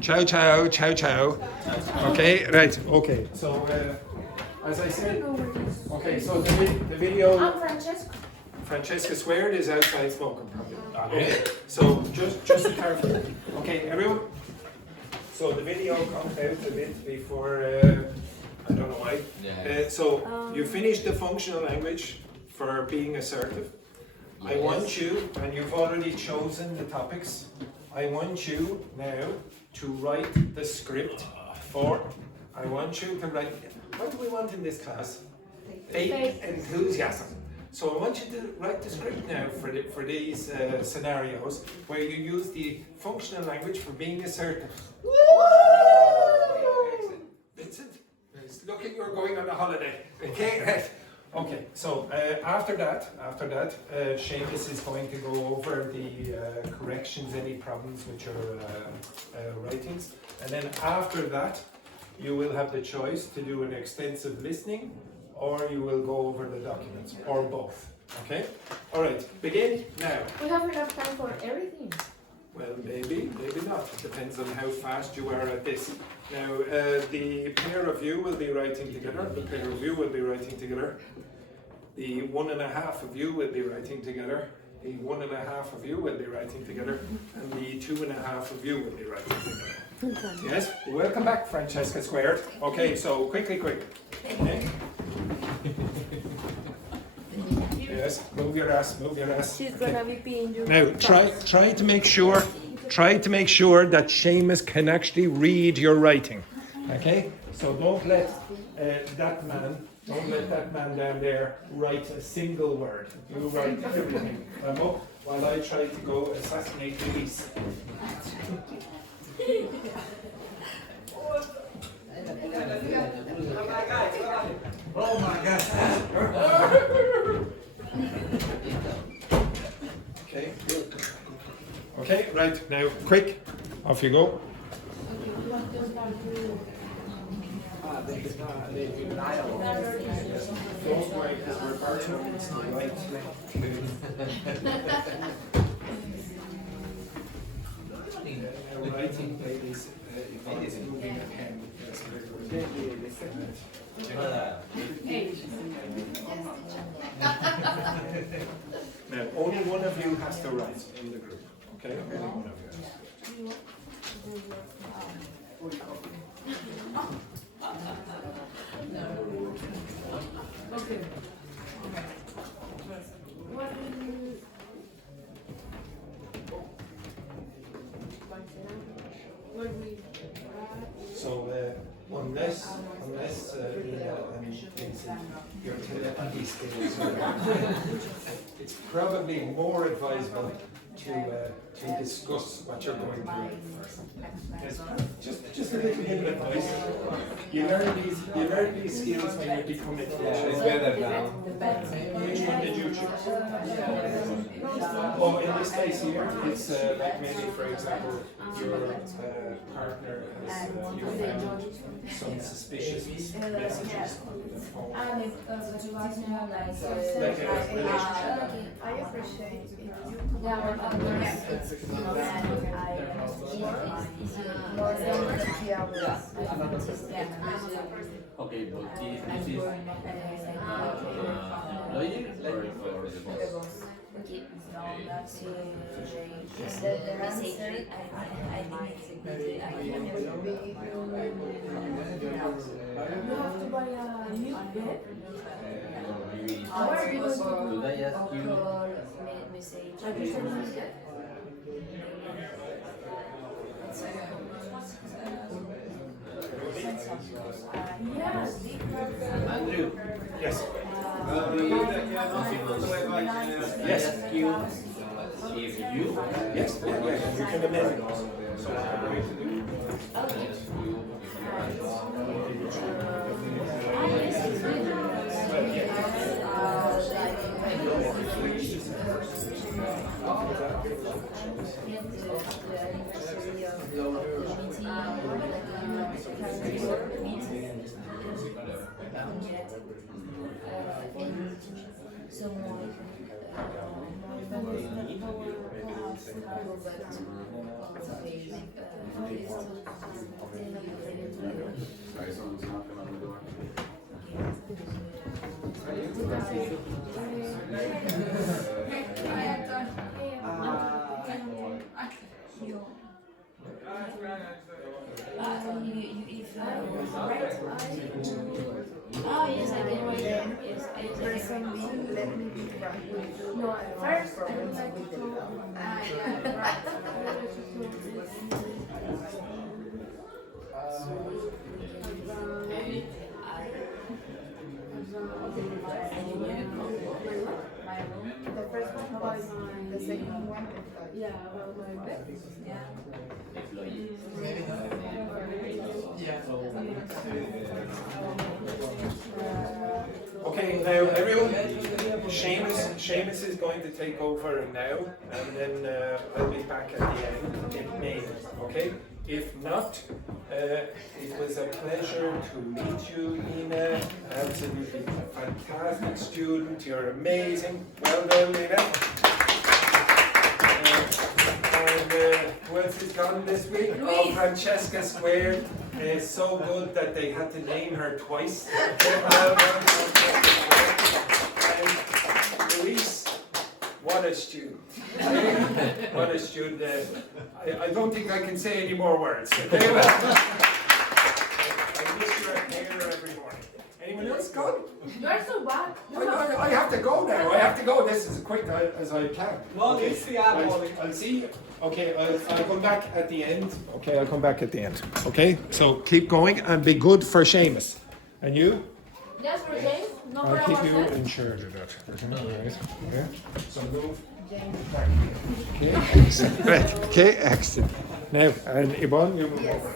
Ciao, ciao, ciao, ciao. Okay, right. Okay. So, as I said, okay. So the video. I'm Francesca. Francesca squared is outside smoking probably. Okay. So just to clarify. Okay, everyone. So the video comes out a bit before. I don't know why. So you finished the functional language for being assertive. I want you, and you've already chosen the topics. I want you now to write the script for. I want you to write. What do we want in this class? Fake enthusiasm. So I want you to write the script now for these scenarios where you use the functional language for being assertive. Vincent, it's looking you're going on a holiday. Okay, right. Okay. So after that, Seamus is going to go over the corrections, any problems with your writings, and then after that, you will have the choice to do an extensive listening, or you will go over the documents, or both. Okay? All right, begin now. We have enough time for everything. Well, maybe not. It depends on how fast you are at this. Now, the pair of you will be writing together. The pair of you will be writing together. The 1.5 of you will be writing together. The 1.5 of you will be writing together. And the 2.5 of you will be writing together. Yes? Welcome back, Francesca squared. Okay, so quick. Okay. Yes, move your ass. She's gonna be peeing you. Now, try to make sure that Seamus can actually read your writing. Okay? So don't let that man down there write a single word. You write everything. While I try to go assassinate Luiz. Oh my God. Okay, right, now, quick, off you go. Don't worry, because we're bartending, it's the light. Writing, ladies, is moving a pen. Now, only one of you has to write in the group, okay? Only one of you. Okay. So, unless Lina and Vincent, your telepathy skills are it's probably more advisable to discuss what you're going to write first. Yes, just a little bit of advice. You learn these skills when you become a teacher. It's better now. Which one did you choose? Oh, in this case here, it's like maybe, for example, your partner has you found some suspicious messages on the phone. Like a relationship. I appreciate it. Okay, but this is logic or for the boss? You have to buy a new bed. What are you going to do? Could I ask you? Like you said, you said? Yes. Andrew, Yes. yes. Ask you if you Yes. Yeah. You can amend it. So what I'm going to do. Sorry, someone's knocking on the door. Oh, yes, I can write it. Yes, I First can. let me be right. No, at first I would like to. The first one was the second one. Yeah, about my bed. Okay, now everyone, Seamus is going to take over now, and then I'll be back at the end. It may, okay? If not, it was a pleasure to meet you, Lina. Absolutely fantastic student. You're amazing. Well done, Lina. And who else is gone this week? Oh, Francesca squared. It's so good that they had to name her twice. Okay, well done, Francesca. And Luiz, what a student. What a student. I don't think I can say any more words. Okay, well, I miss your hair every morning. Anyone else gone? You're so bad. I have to go now. I have to go. This is as quick as I can. No, Okay. it's the eyeball. I'll see you. Okay, I'll come back at the end. Okay, I'll come back at the end. Okay, so keep going and be good for Seamus. And you? Yes, for James. No, for I'll keep you ourselves. in charge of that. Right. Okay. So move. Okay, excellent. Right. Okay, excellent. Now, and Yvonne, you move over.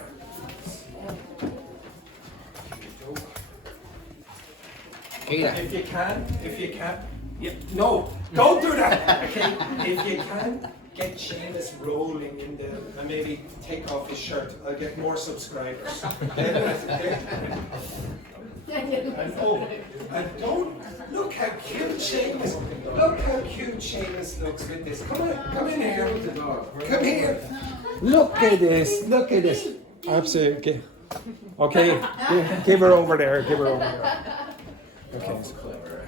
If you can, yeah, no, don't do that. Okay, if you can, get Seamus rolling in the, and maybe take off his shirt. I'll get more subscribers. And don't look how cute Seamus. Look how cute Seamus looks with this. Come on, come in here. Come here. Look at this. Look at this. Absolutely. Okay, give her over there. Give her over there. Okay. Clever.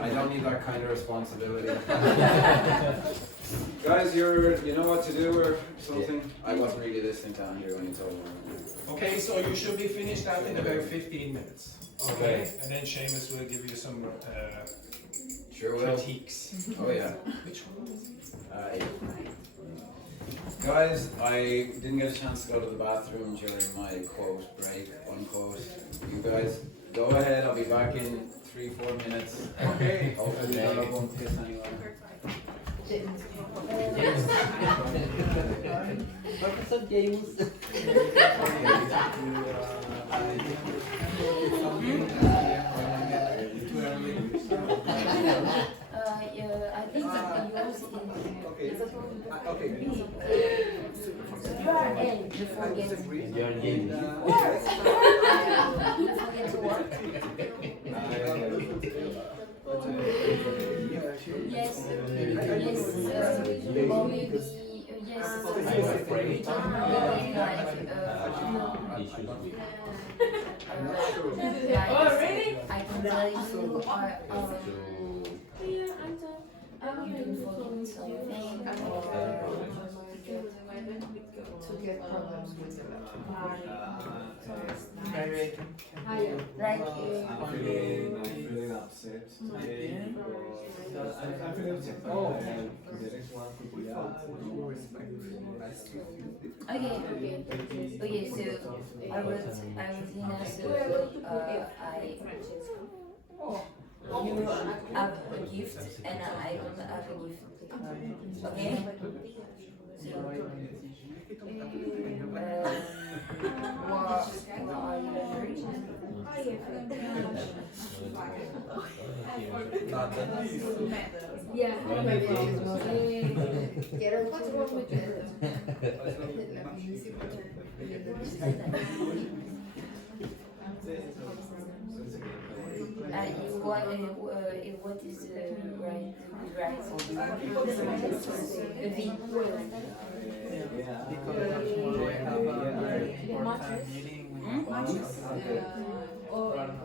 I don't need that kind of responsibility. Guys, you know what to do or something? I wasn't really listening to Andrew when he told me. Okay, so you should be finished that in about 15 minutes. Okay. And then Seamus will give you some Sure will. critiques. Oh yeah. Which one was it? 8. Guys, I didn't get a chance to go to the bathroom during my quote break, unquote. You guys, go ahead, I'll be back in 3-4 minutes. Okay. Hopefully I won't piss anywhere. I think that yours is. Okay. Okay. You are in before getting. You're in. You forget to work. Yes. Or maybe yes. I'm afraid. Oh, really? I can tell you I'm looking for something To get problems with the laptop. like I'm feeling upset. I'm feeling upset. Oh, the next one could be okay, so I was Lina, so you have a gift and I don't have a gift. Okay? So what are you doing? Yeah. What's wrong with what is right grass. The V.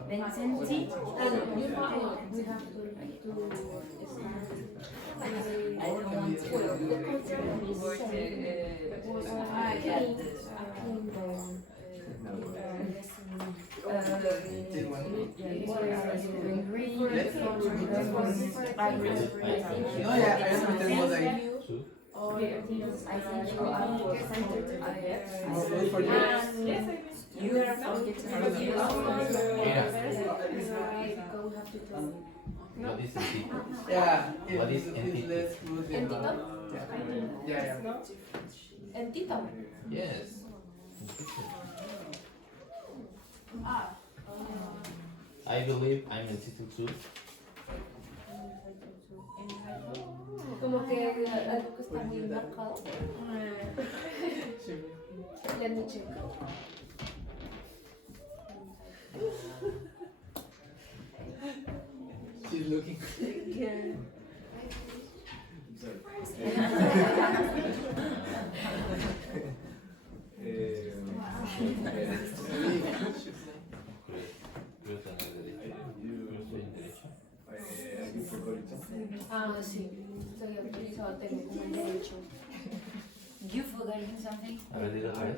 Vincenti? I don't want to work you are from What is entity? Yeah, What is entity? Entito? Yes. I believe I'm entity too. Como que algo que está muy marcado. Let me check. She's looking. Cruz en la derecha. Cruz en derecha. Ah, sí. Estoy autorizado, tengo como el derecho. You forgetting something? A ver, dilo otra vez.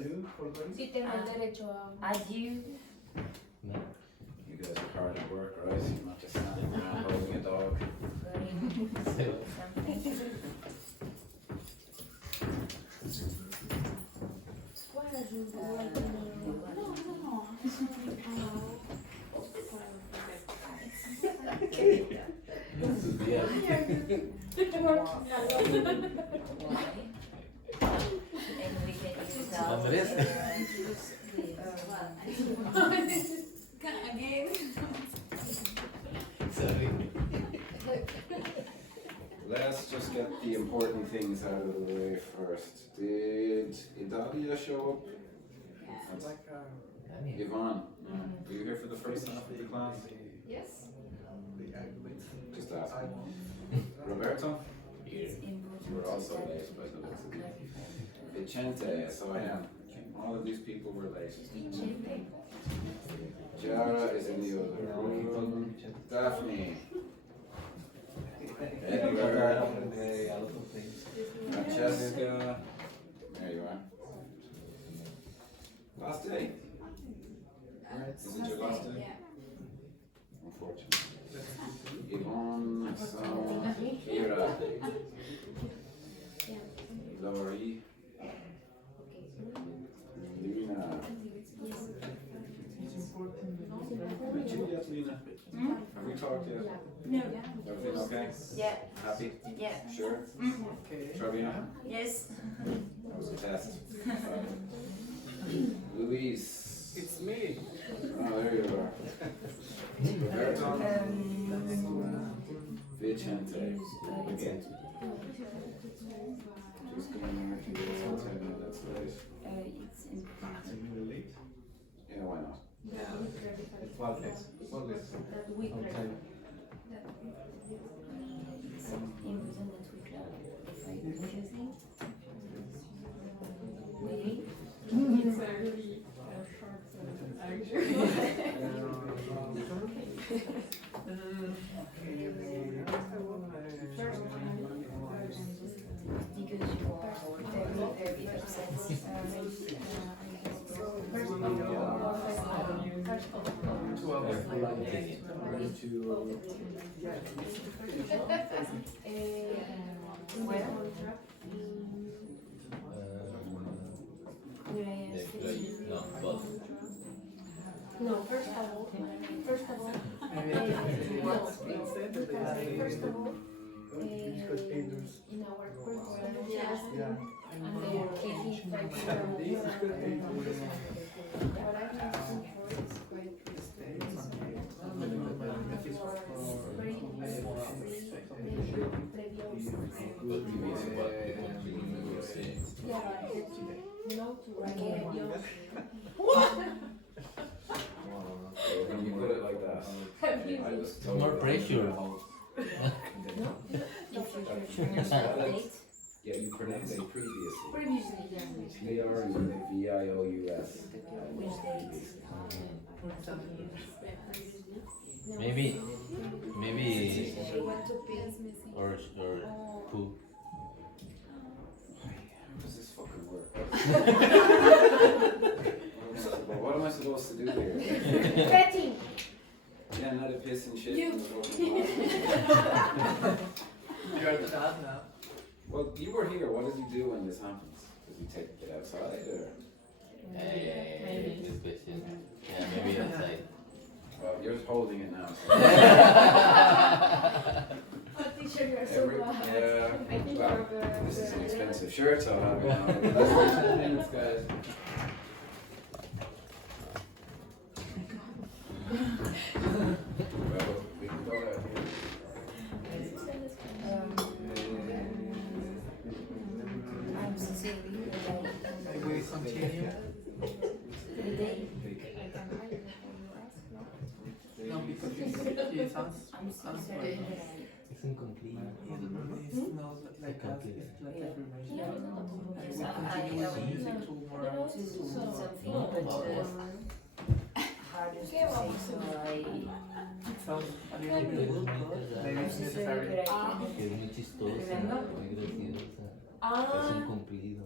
Sí, tengo el derecho a... Adieu. No. You guys are hard at work, right? You're not just standing around holding a dog. Andrés. Sorry. Let's just get the important things out of the way first. Did Idalia show up? Yvonne, were you here for the first half of the class? Yes. Just asking. Roberto? Here. You were also late by the looks of it. Vicente, yes I am. All of these people were late. Jara is in the other room. Daphne. Edgar. Francesca. There you are. Last day. Is it your last day? Unfortunately. Yvonne, Sam, Kira, Laurie, Lina. Did you yet, Lina? Have we talked yet? No. Everything okay? Yeah. Happy? Yeah. Sure? Trevina? Yes. That was a test. Luiz. It's me. Oh, there you are. Roberto. Vicente. Again. Just going to be 10 minutes late. It's in Yeah, why not? One less. On time. It's in that week là. If I confusing. Maybe. It's a really short Because you are very upset. No, but No, first of all, in our program, yes, and then he like what I'm looking for is what you mean what you're saying. When you put it like that, I was More pressure. If Clear is VIOUS. Which days? Maybe What to pee is missing. or poo. How does this fucking work? What am I supposed to do here? Betting. Yeah, not a piss and shit. You. from the fucking bathroom. You're the dad now. Well, you were here. What does he do when this happens? Does he take it outside or? Good question. Yeah, maybe outside. Well, you're holding it now. Oh, teacher, you're so Every- bad. yeah, I think well, you're the. This is an expensive shirt, so I'll have it now. Less than 10 minutes, guys. Well, we can go out here. I'm still We continue. No, because he sounds I'm still sorry. It's incomplete. It's not like us, it's like affirmation. Yeah. And we continue with the music tomorrow. something No, but about harder to say, so I It sounds a little bit good, but maybe it's necessary. Que es muy chistoso, muy graciosa. Es un cumplido.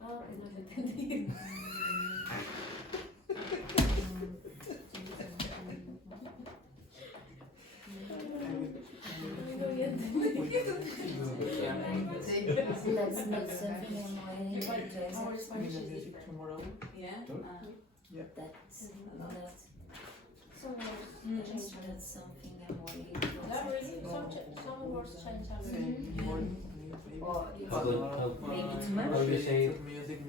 Ah, no lo entendí. No había entendido. let's make something more Our interesting. Spanish The is music tomorrow. Yeah? Yeah. That's not So, just not something more not really. Some words change a little. Same morning, maybe. Or How maybe how tomorrow. do you say Music.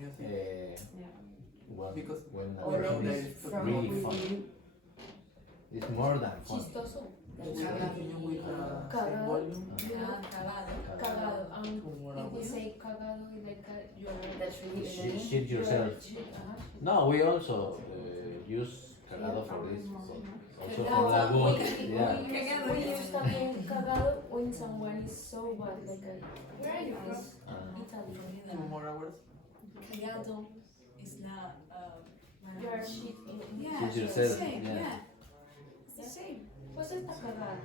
when Or a maybe is from really with fun? you. It's more than fun. Chistoso. We continue with the same Cagado. volume Cagado. tomorrow. If we say cagado, like you're. That's really funny. Shit yourself. No, we also use cagado for this. Also for lagoon. Yeah. We use también cagado when someone is so bad, like where are you from? Italy. 2 more hours. Cagado is not, You are shit. yeah, Shit it's the yourself, same, yeah. yeah. It's the same. What's esta cagada?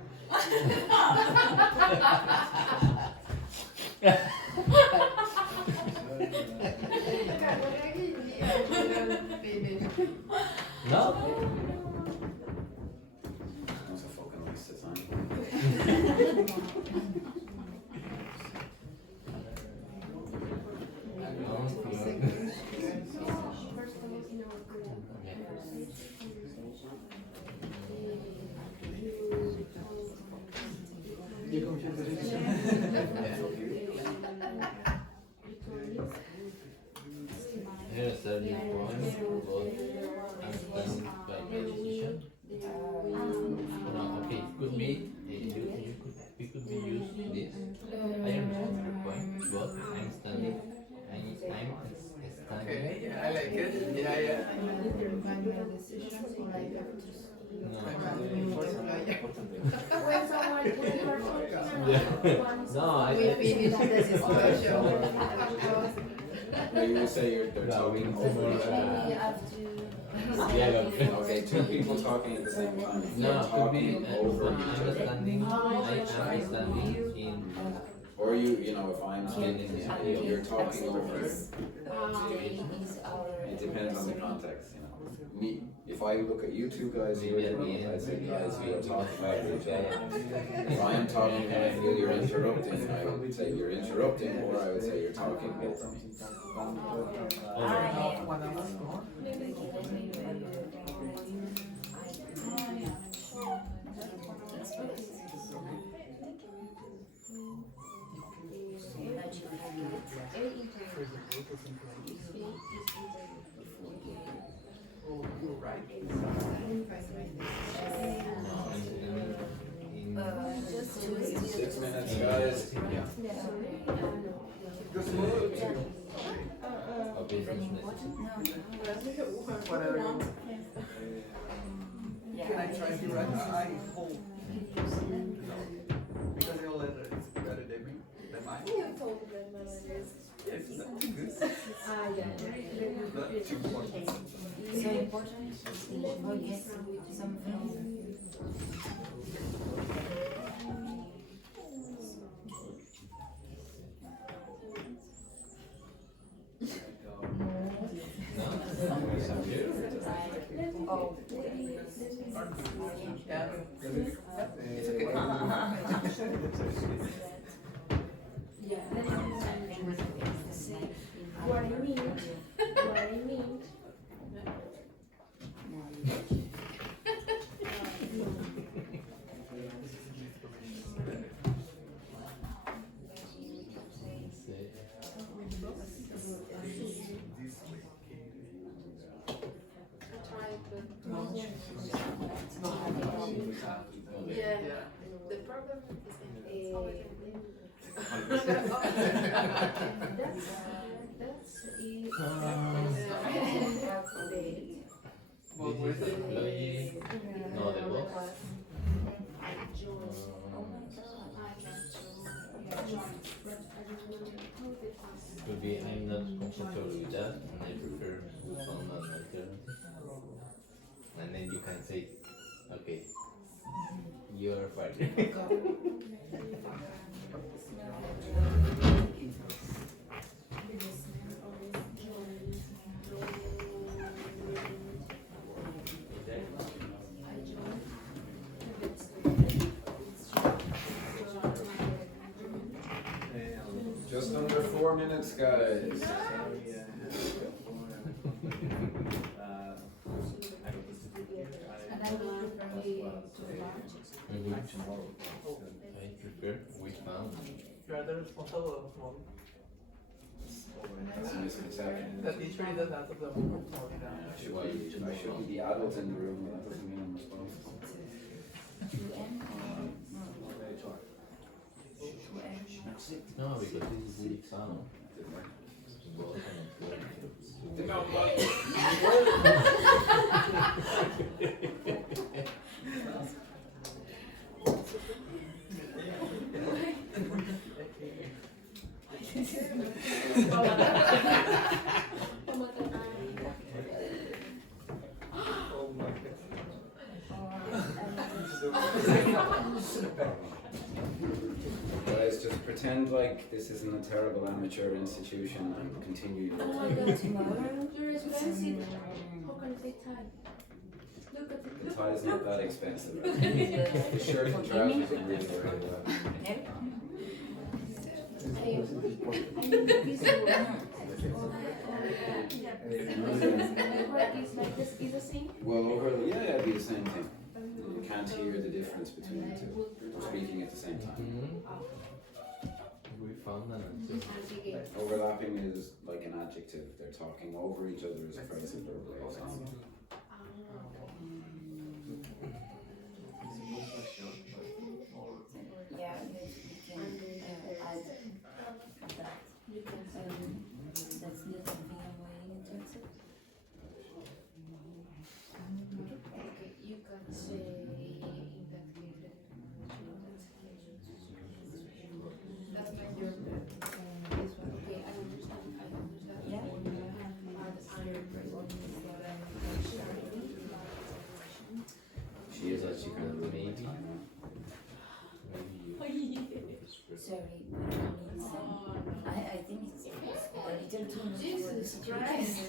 No? That's a fucking waste of time. You confused the Here is 30 points, but I'm standing by my decision. No, okay, it could be, we could be using this. I understand your point, but I'm standing. Okay, yeah, I like it. Yeah. No. When someone No, I You will say they're No, we talking need over more, each other. You have to. Yeah, Okay, 2 people talking at the same time. No, They're it could be talking over each other. understanding. I am standing in. Or you know, if I'm standing here, you're talking over. Today is our. It depends on the context, you know. Me, if I look at you two guys here, I say guys, you are talking over each other. If I am talking and I feel you're interrupting, I would say you're interrupting, or I would say you're talking over me. Half 1 hour more. Oh, you're right. Just 6 minutes, guys. Whatever you want. Yeah. Can I try to write I hope? Because your letter is better than mine. You told them Yes, that's good. yeah. So important to forget something. Oh, Yeah. It's okay. What I mean, Yeah. The problem is This is the employee, no, the boss. Could be I'm not comfortable with that and I prefer to find an alternative. And then you can say, okay, you are fired. Just under 4 minutes, guys. I prefer which one? You are the responsible of mom. That's a misconception. The teacher is the answer to the mom. I should be the adult in the room, but that doesn't mean I'm responsible. No, because this is the exam. Both Guys, just pretend like this isn't a terrible amateur institution and continue. oh my god, tomorrow you're expensive. How can I say time? Look at it. The tie's not that expensive. The shirt and trousers are really very well. It's like this is the same. Well, yeah, it'd be the same thing. You can't hear the difference between the two. They're speaking at the same time. we found an answer. Overlapping is like an adjective. They're talking over each other as a phrase of their way of saying it. yeah, you can add that. That's not something I'm way interested. You can say in that case. That's not your this one. Okay, I understand. Yeah. She is actually kind of Maybe. Sorry, I think it's a little too much for the situation.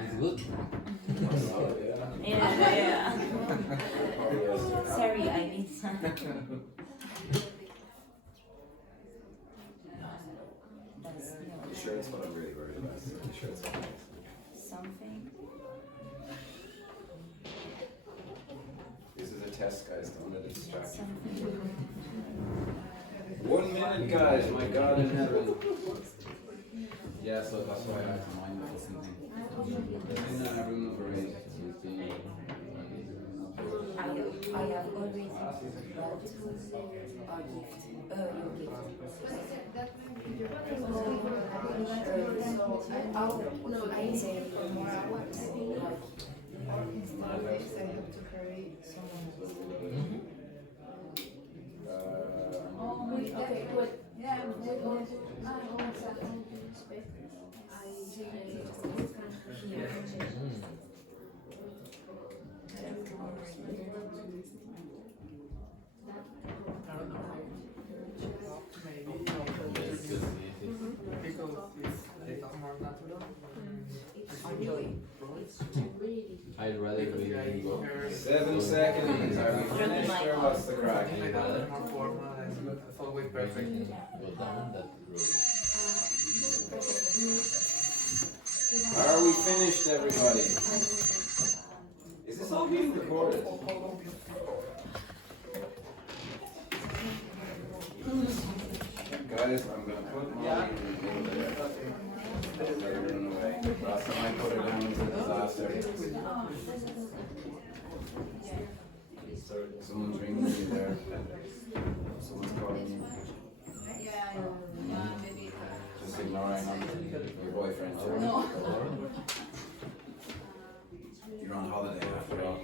It's good. Oh, yeah. Yeah. Sorry, I need some. That's The shirt's what I'm really worried about. The shirt's what something. This is a test, guys. Don't let it distract you. Something. 1 minute, guys. My God in heaven. Yeah, so that's why I have to mind that something. In room number 8. I have always bought a gift. Your gift. No, I say more hours. always I have to carry someone. Okay, good. Yeah, I'm good. I don't know. Maybe Yes, yes, yes. because it's little more natural. I'd rather we go. 7 seconds. Are we finished or what's the crack? Like that, it's more formal and it's always perfect. Go down that road. Are we finished, everybody? Is this all being recorded? Guys, I'm gonna put Molly in there. Let her run away. Last time I put her down was a disaster. Someone's ringing me there. Someone's calling me. Just ignoring your boyfriend. You're on holiday after all.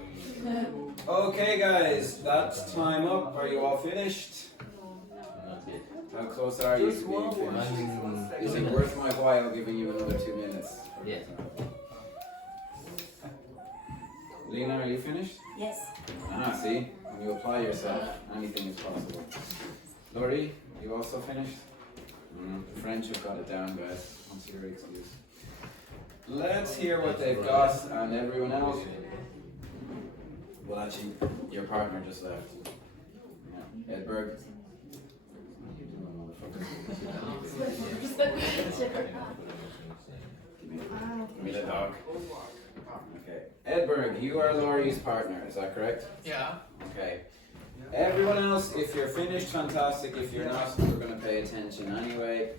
Okay guys, that's time up. Are you all finished? Not yet. How close are you to being finished? Is it worth my while giving you another 2 minutes? Yes. Lina, are you finished? Yes. Ah, see? When you apply yourself, anything is possible. Laurie, you also finished? The French have got it down, guys. What's your excuse? Let's hear what they've got, and everyone else. Well, actually, your partner just left. Yeah. Edberg. Give me the dog. Okay. Edberg, you are Laurie's partner, is that correct? Yeah. Okay. Everyone else, if you're finished, fantastic. If you're not, we're going to pay attention anyway.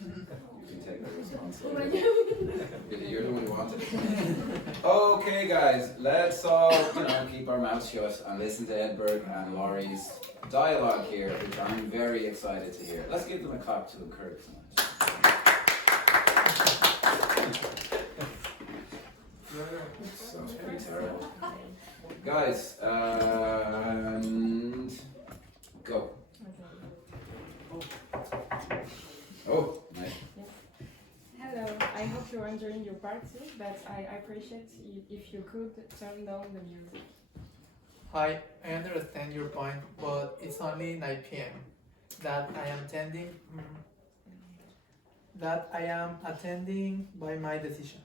You can take the responsibility. You're the one who wanted it. Okay, guys, let's all, keep our mouths shut and listen to Edberg and Laurie's dialogue here, which I'm very excited to hear. Let's give them a clap to encourage them. Sounds pretty terrible. Guys, and go. Oh, nice. Hello, I hope you're enjoying your party, but I appreciate if you could turn down the music. Hi, I understand your point, but it's only 9 p.m. that I am attending by my decision.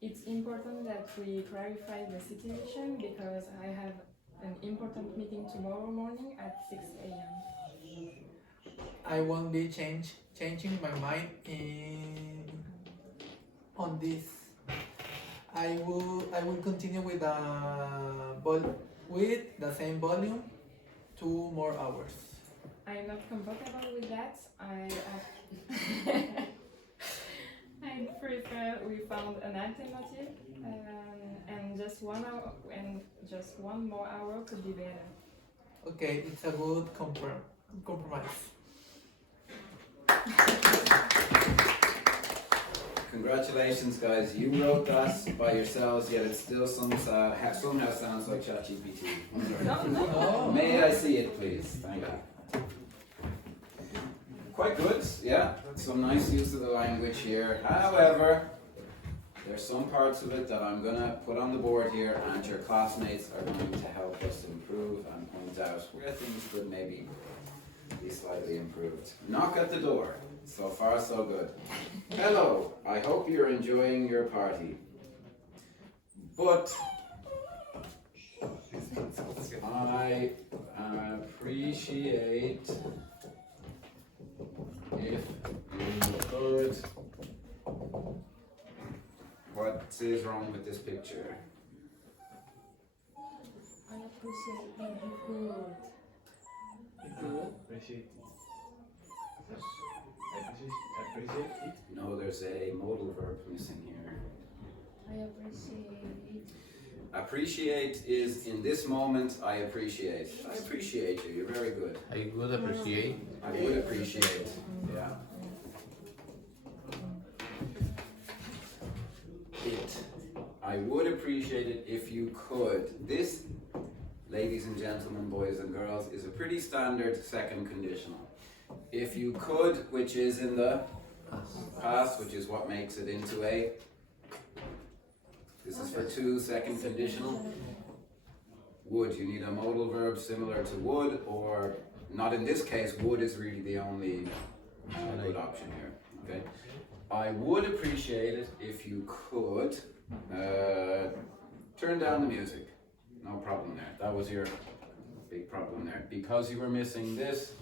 It's important that we clarify the situation because I have an important meeting tomorrow morning at 6 a.m. I won't be changing my mind on this. I will continue with the same volume 2 more hours. I'm not comfortable with that. I prefer we found an alternative, and just 1 hour and just 1 more hour could be better. Okay, it's a good compromise. Congratulations, guys. You wrote that by yourselves, yet it still somehow sounds like ChatGPT. No. May I see it, please? Thank you. Quite good, yeah. Some nice use of the language here. However, there's some parts of it that I'm going to put on the board here, and your classmates are going to help us improve and point out where things could maybe be slightly improved. Knock at the door. So far, so good. Hello, I hope you're enjoying your party. But I appreciate if you could. What is wrong with this picture? I appreciate if you could. Appreciate it. No, there's a modal verb missing here. I appreciate. Appreciate is in this moment. I appreciate. I appreciate you. You're very good. I would appreciate. I would appreciate. Yeah. I would appreciate it if you could. This, ladies and gentlemen, boys and girls, is a pretty standard second conditional. If you could, which is in the past, which is what makes it into a. This is for 2, second conditional. Would, you need a modal verb similar to would, or not in this case, would is really the only good option here. Okay. I would appreciate it if you could turn down the music. No problem there. That was your big problem there. Because you were missing this,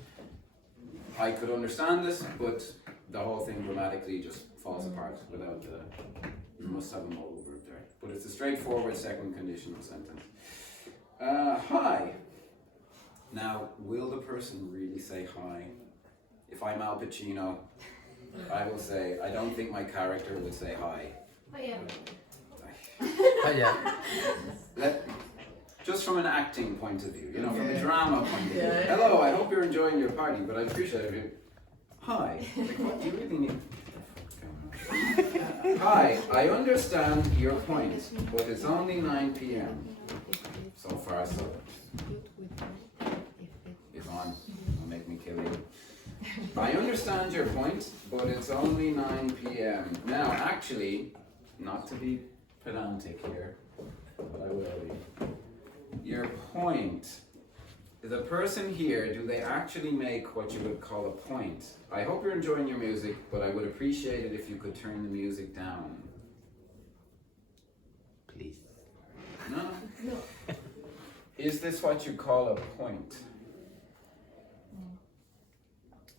I could understand this, but the whole thing grammatically just falls apart without the, you must have a modal verb there. But it's a straightforward second conditional sentence. Hi. Now, will the person really say hi? If I'm Al Pacino, I will say, I don't think my character would say hi. Oh yeah. Oh, yeah. Just from an acting point of view, from a drama point of view. Hello, I hope you're enjoying your party, but I appreciate it. Hi. Like, what do you really need? Hi, I understand your point, but it's only 9 p.m. So far, so. Yvonne, don't make me kill you. I understand your point, but it's only 9 p.m. Now, actually, not to be pedantic here, but I will be. Your point, the person here, do they actually make what you would call a point? I hope you're enjoying your music, but I would appreciate it if you could turn the music down. Please. No? No. Is this what you call a point?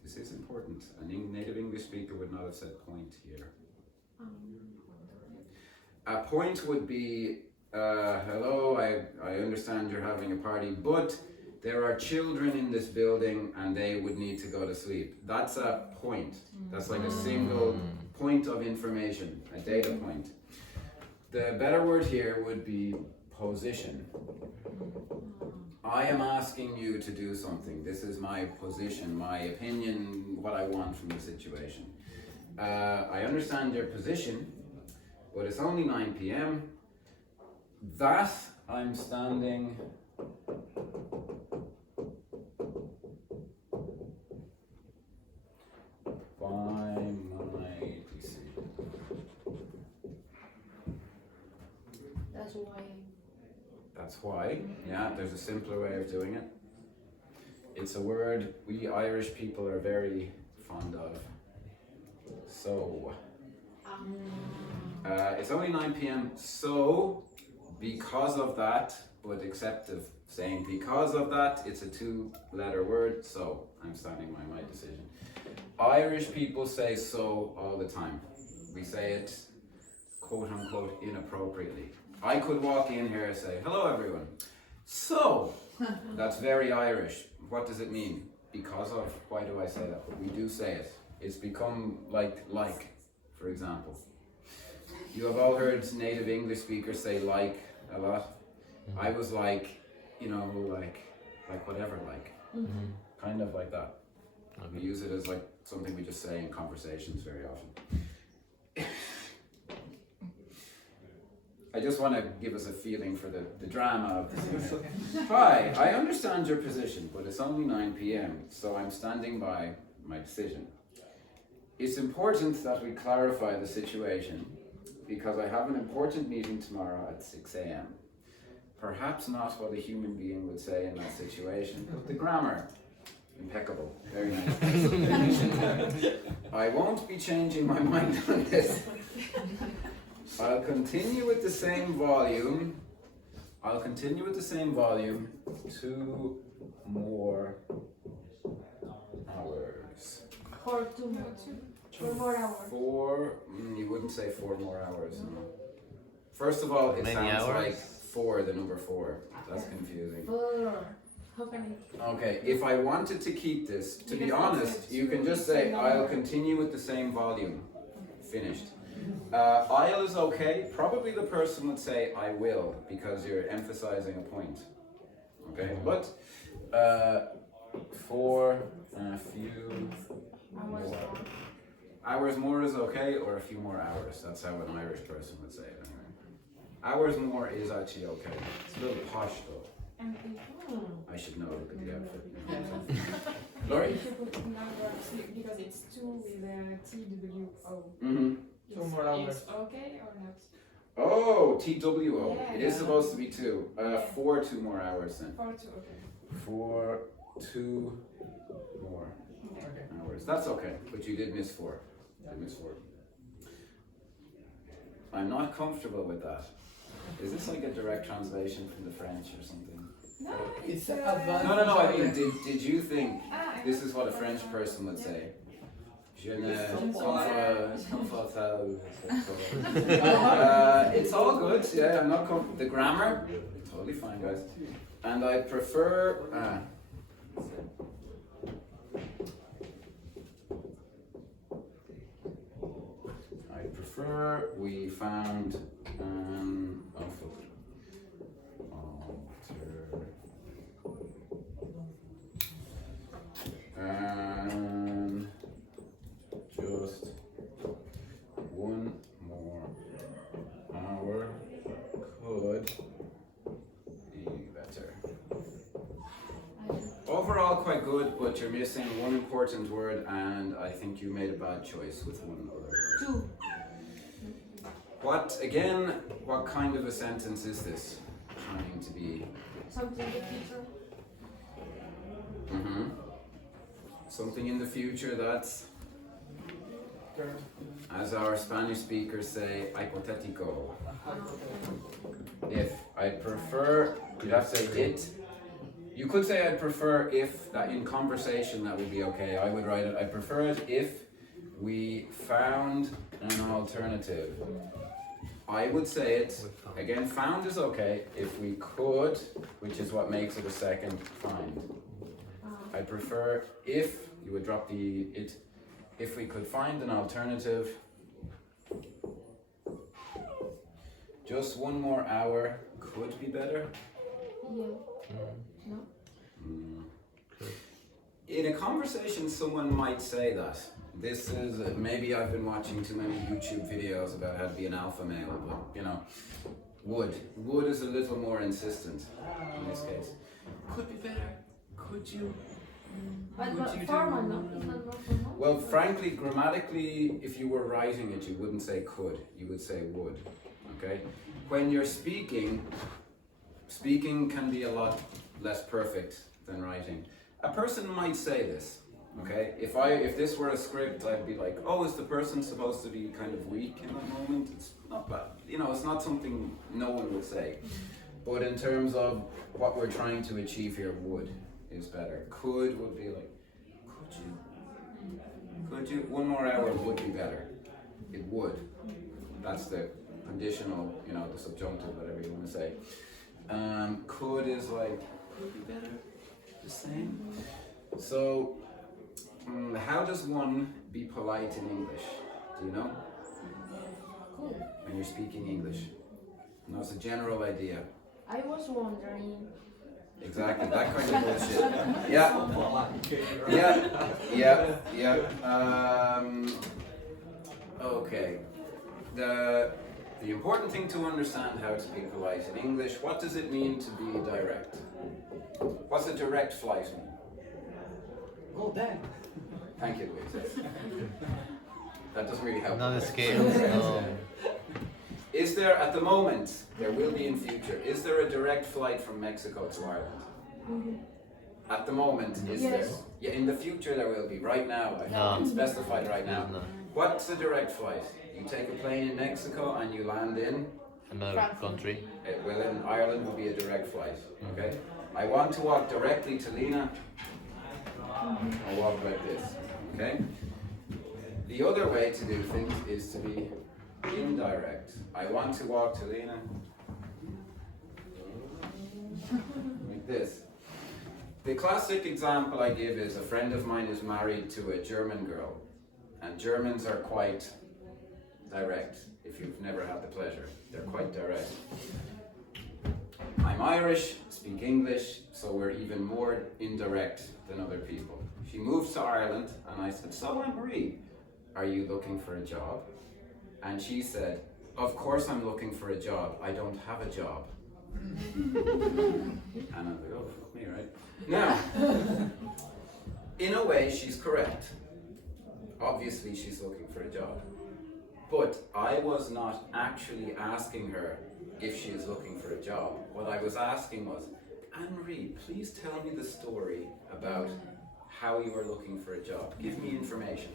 This is important. A native English speaker would not have said point here. A point would be, hello, I understand you're having a party, but there are children in this building and they would need to go to sleep. That's a point. That's like a single point of information, a data point. The better word here would be position. I am asking you to do something. This is my position, my opinion, what I want from the situation. I understand your position, but it's only 9 p.m. That I'm standing by my PC. That's why. That's why, yeah, there's a simpler way of doing it. It's a word we Irish people are very fond of. So, it's only 9 p.m. So, because of that, but except of saying because of that, it's a 2-letter word, so I'm standing by my decision. Irish people say so all the time. We say it, quote unquote, inappropriately. I could walk in here and say, hello everyone. So, that's very Irish. What does it mean? Because of, why do I say that? But we do say it. It's become like, for example. You have all heard native English speakers say like a lot. I was like, like whatever, like. Kind of like that. Okay. We use it as like something we just say in conversations very often. I just want to give us a feeling for the drama of this. Hi, I understand your position, but it's only 9 p.m, so I'm standing by my decision. It's important that we clarify the situation because I have an important meeting tomorrow at 6 a.m. Perhaps not what a human being would say in that situation, but the grammar, impeccable, very nice. I won't be changing my mind on this. I'll continue with the same volume. 2 more hours. For 2 more. 4 more hours. 4, you wouldn't say 4 more hours, no. First of all, it Many sounds hours? like 4, the number 4. That's confusing. 4. How can Okay, if I wanted to keep this, to be honest, you can just say, I'll continue with the same volume. Finished. I'll is okay. Probably the person would say, I will, because you're emphasizing a point. Okay, but 4 and a few more. Hours more is okay, or a few more hours. That's how an Irish person would say it anyway. Hours more is actually okay. It's a little posh though. I should know, look at the outfit. Laurie? If you put number, because it's 2 with a TWO. Mm-hmm. 2 more hours. It's okay or not? Oh, TWO. Yeah, It is yeah. supposed to be 2. Yeah. For 2 more hours then. For 2, okay. For 2 more Okay. hours. That's okay, but you did miss 4. You missed 4. I'm not comfortable with that. Is this like a direct translation from the French or something? No, It's it's advanced. No, I mean, did you think I this is what a French person would say? Je ne it's all good, yeah, I'm not the grammar, totally fine guys. And I prefer, we found just 1 more hour could be better. Overall quite good, but you're missing one important word, and I think you made a bad choice with one other word. 2. What kind of a sentence is this trying to be? Something in the future. Mm-hmm. Something in the future that's, as our Spanish speakers say, hypothetical. If I prefer, you'd have to say it. You could say I'd prefer if, that in conversation that would be okay. I would write it, I prefer it if we found an alternative. I would say it, again, found is okay, if we could, which is what makes it a second, find. I prefer if, you would drop the it, if we could find an alternative. Just 1 more hour could be better. Yeah. No? In a conversation, someone might say that. This is, maybe I've been watching too many YouTube videos about how to be an alpha male, but you know, would. Would is a little more insistent in this case. Could be better. Could you? But Could you formal, do- no? It's not more formal? Well, frankly, grammatically, if you were writing it, you wouldn't say could, you would say would, okay? When you're speaking can be a lot less perfect than writing. A person might say this, okay? If this were a script, I'd be like, oh, is the person supposed to be kind of weak in that moment? It's not bad, you know, it's not something no one would say. But in terms of what we're trying to achieve here, would is better. Could would be like, could you? 1 more hour would be better. It would. That's the conditional, you know, the subjunctive, whatever you want to say. Could is like, could be better, the same. So, how does one be polite in English? Do you know? Cool. When you're speaking English. No, it's a general idea. I was wondering. Exactly, that kind of bullshit. Yeah. Okay. The important thing to understand how to be polite in English, what does it mean to be direct? What's a direct flight mean? Oh, damn. Thank you, Luiz. That doesn't really help. Not the scales, no. Is there, at the moment, there will be in future, is there a direct flight from Mexico to Ireland? Mm-hmm. At the moment, is Yes. there? Yeah, in the future there will be. Right now, I No. can specify right now. No. What's a direct flight? You take a plane in Mexico and you land in, Another country. well, in Ireland will be a direct flight, okay? I want to walk directly to Lina. I walk like this, okay? The other way to do things is to be indirect. I want to walk to Lina like this. The classic example I give is a friend of mine is married to a German girl, and Germans are quite direct. If you've never had the pleasure, they're quite direct. I'm Irish, speak English, so we're even more indirect than other people. She moves to Ireland, and I said, so Anne-Marie, are you looking for a job? And she said, of course I'm looking for a job. I don't have a job. And I'm like, oh, fuck me, right? Now, in a way, she's correct. Obviously, she's looking for a job. But I was not actually asking her if she is looking for a job. What I was asking was, Anne-Marie, please tell me the story about how you are looking for a job. Give me information.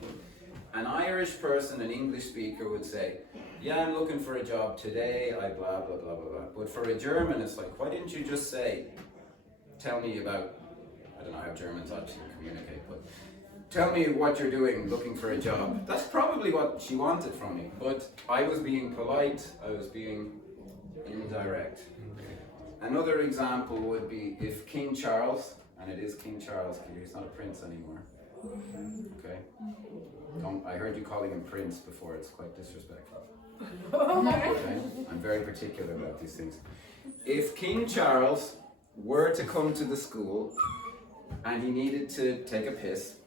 An Irish person, an English speaker would say, yeah, I'm looking for a job today, I blah, blah, blah, blah, blah. But for a German, it's like, why didn't you just say, tell me about, I don't know how Germans actually communicate, but tell me what you're doing looking for a job. That's probably what she wanted from me, but I was being polite, I was being indirect. Another example would be if King Charles, and it is King Charles, he's not a prince anymore. Okay? I heard you calling him prince before, it's quite disrespectful. Okay? I'm very particular about these things. If King Charles were to come to the school and he needed to take a piss,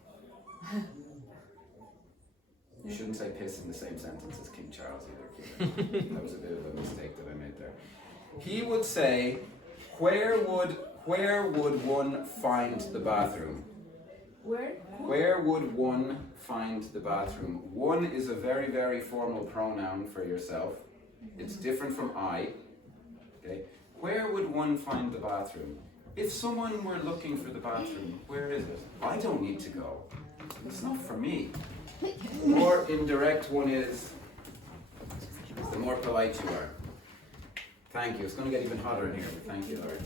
you shouldn't say piss in the same sentence as King Charles either. That was a bit of a mistake that I made there. He would say, where would one find the bathroom? Where would one find the bathroom? One is a very, very formal pronoun for yourself. It's different from I. Okay? Where would one find the bathroom? If someone were looking for the bathroom, where is it? I don't need to go. It's not for me. More indirect one is, the more polite you are. Thank you. It's going to get even hotter in here, but thank you, Lord.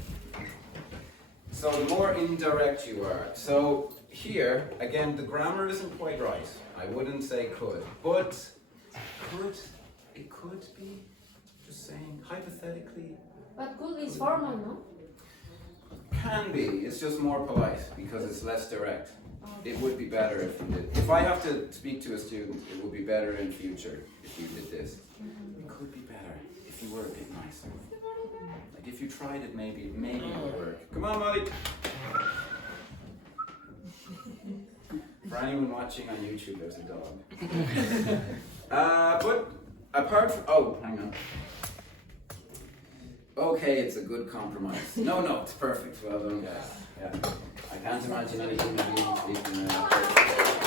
So the more indirect you are. So here, again, the grammar isn't quite right. I wouldn't say could, but it could be, just saying, hypothetically. But could is formal, no? Can be. It's just more polite because it's less direct. It would be better if you did. If I have to speak to a student, it would be better in future if you did this. It could be better if you were a bit nicer. Like if you tried it, maybe it would work. Come on, Molly. For anyone watching on YouTube, there's a dog. But apart from, oh, hang on. Okay, it's a good compromise. No, it's perfect. Well done, guys. Yeah. I can't imagine any human being sleeping there.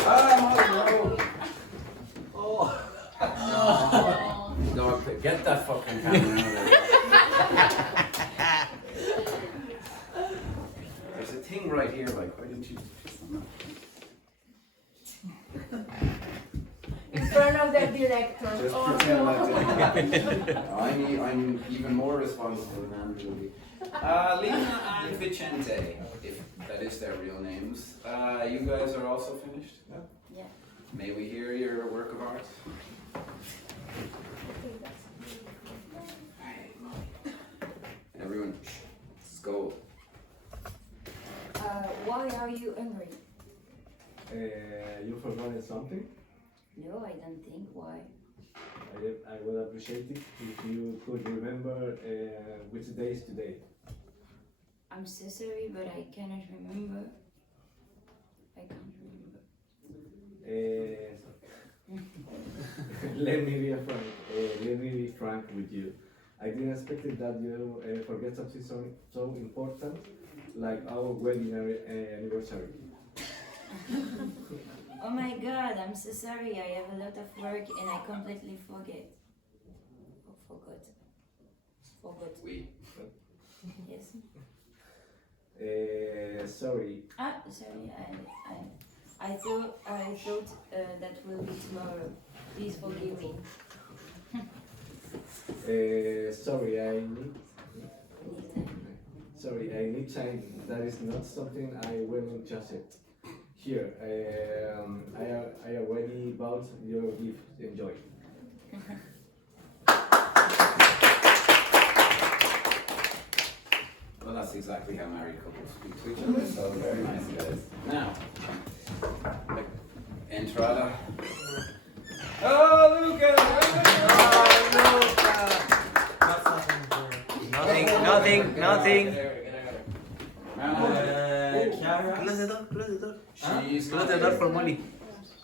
Ah, Molly, no! Oh. Dog, get that fucking camera out of there. There's a thing right here, like, why didn't you piss on that? In front of the director. Just Oh, pretend no. I'm even more responsible than Andrew. Lina and Vicente, if that is their real names. You guys are also finished? Yeah. May we hear your work of art? Everyone, let's go. Why are you angry? You forgot something? No, I don't think. Why? I would appreciate it if you could remember which day is today. I'm so sorry, but I cannot remember. I can't remember. Let me be frank with you. I didn't expect that you forget something so important like our wedding anniversary. Oh my god, I'm so sorry. I have a lot of work and I completely forget. Oh, forgot. We. Yes. Sorry. Sorry. I thought that will be tomorrow. Please forgive me. Sorry, I need time. That is not something I will just it. Here, I already bought your gift. Enjoy. Well, that's exactly how married couples speak to each other, so very nice, guys. Now, entrada. Oh, Luca! Nothing. Close the door. She's Close the door for Molly.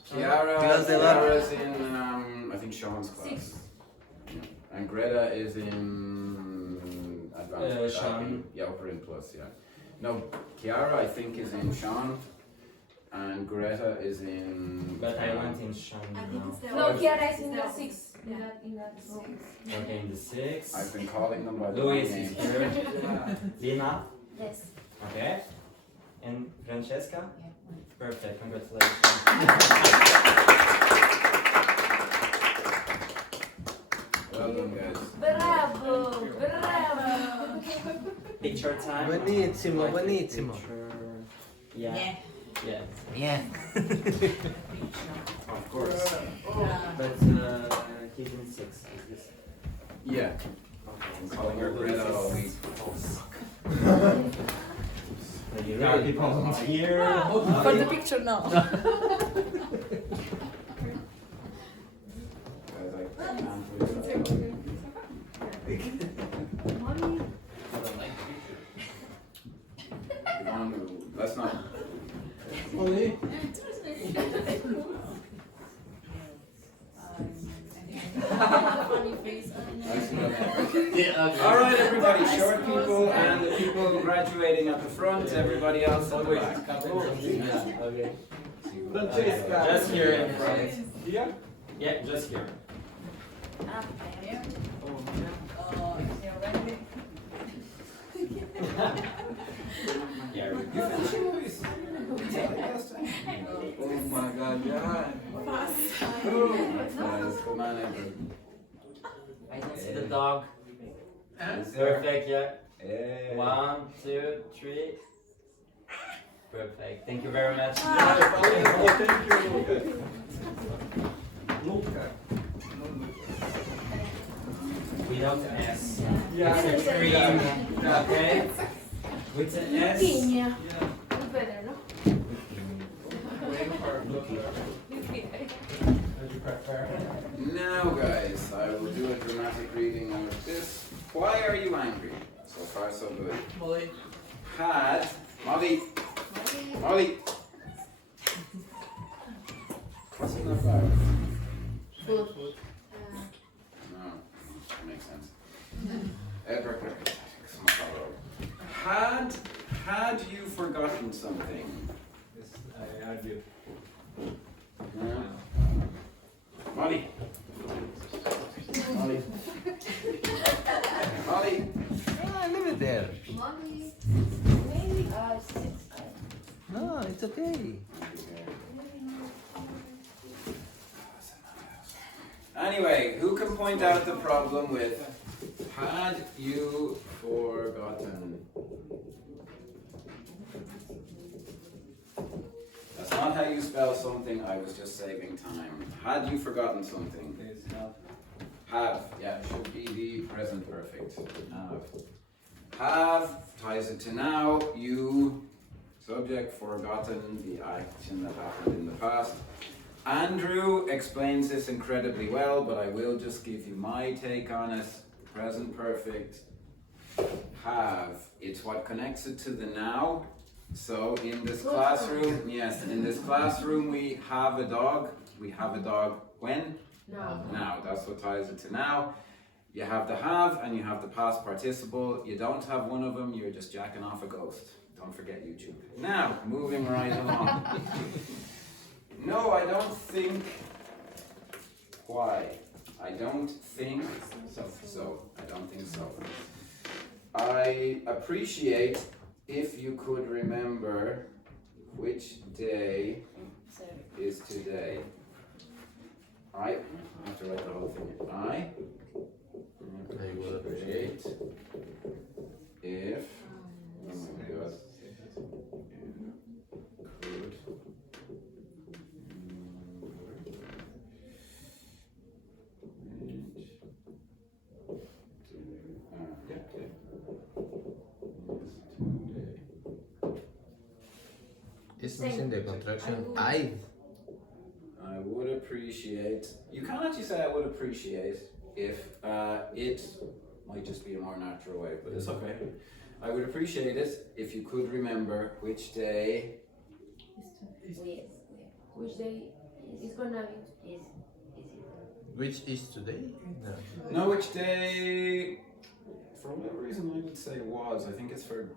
Chiara's the door. in, I think, Sean's class. And Greta is in advanced. Sean. Yeah, upper in plus, yeah. No, Chiara, I think, is in Sean. And Greta is in. But I want in Shan I think now. it's the No, one. Kiara is in It's the the 6. In that row. Okay, in the 6. I've been calling them by the Luiz wrong is name. here. Lina. Yes. Okay. And Francesca? Perfect, congratulations. Well done, guys. Bravo! Bravo! Picture time. Buonissimo, Like a buonissimo. picture. Yeah. Yeah. Yeah. Of course. But he's in 6. Is this? Yeah. Okay. I'm calling her Greta all week. You really volunteer. For the picture now. Guys, I can't believe that. Let's not. Molly? Funny face. Alright, everybody, short people and the people graduating at the front, everybody else at the back. Okay. Francesca. Just here in front. Here? Yeah, just here. Yeah. Oh my god, yeah. Guys, come on, everybody. I can see the dog. And? Perfect, yeah. Yeah. 1, 2, 3. Perfect. Thank you very much. Thank you. Luca. Without an S. Yeah. It's a cream. Okay? With an S. Pigna. Yeah. Better, no? As you prefer. Now, guys, I will do a dramatic reading of this. Why are you angry? So far, so good. Molly. Had Molly. Molly. What's in that bag? Food. No, that makes sense. Had you forgotten something? Yes, I argue. No. Molly. Molly. Molly. Ah, leave it there. Mommy. Maybe 6. No, it's okay. Anyway, who can point out the problem with had you forgotten? That's not how you spell something, I was just saving time. Had you forgotten something? Yes, have. Have, yeah, should be the present perfect. Have ties it to now, you, subject, forgotten, the action that happened in the past. Andrew explains this incredibly well, but I will just give you my take on it. Present perfect, have, it's what connects it to the now. So in this classroom, yes, in this classroom we have a dog. We have a dog when? No. Now, that's what ties it to now. You have the have and you have the past participle. You don't have one of them, you're just jacking off a ghost. Don't forget YouTube. Now, moving right along. No, I don't think. Why? I don't think so. I don't think so. I appreciate if you could remember which day is today. I have to write the whole thing. I would appreciate if. Oh my god. Could. It's missing the contraction I. I would appreciate. You can't actually say I would appreciate if it might just be a more natural way, but it's okay. I would appreciate it if you could remember which day. Which day is gonna be? Which is today? No. No, which day. For whatever reason, I would say was. I think it's for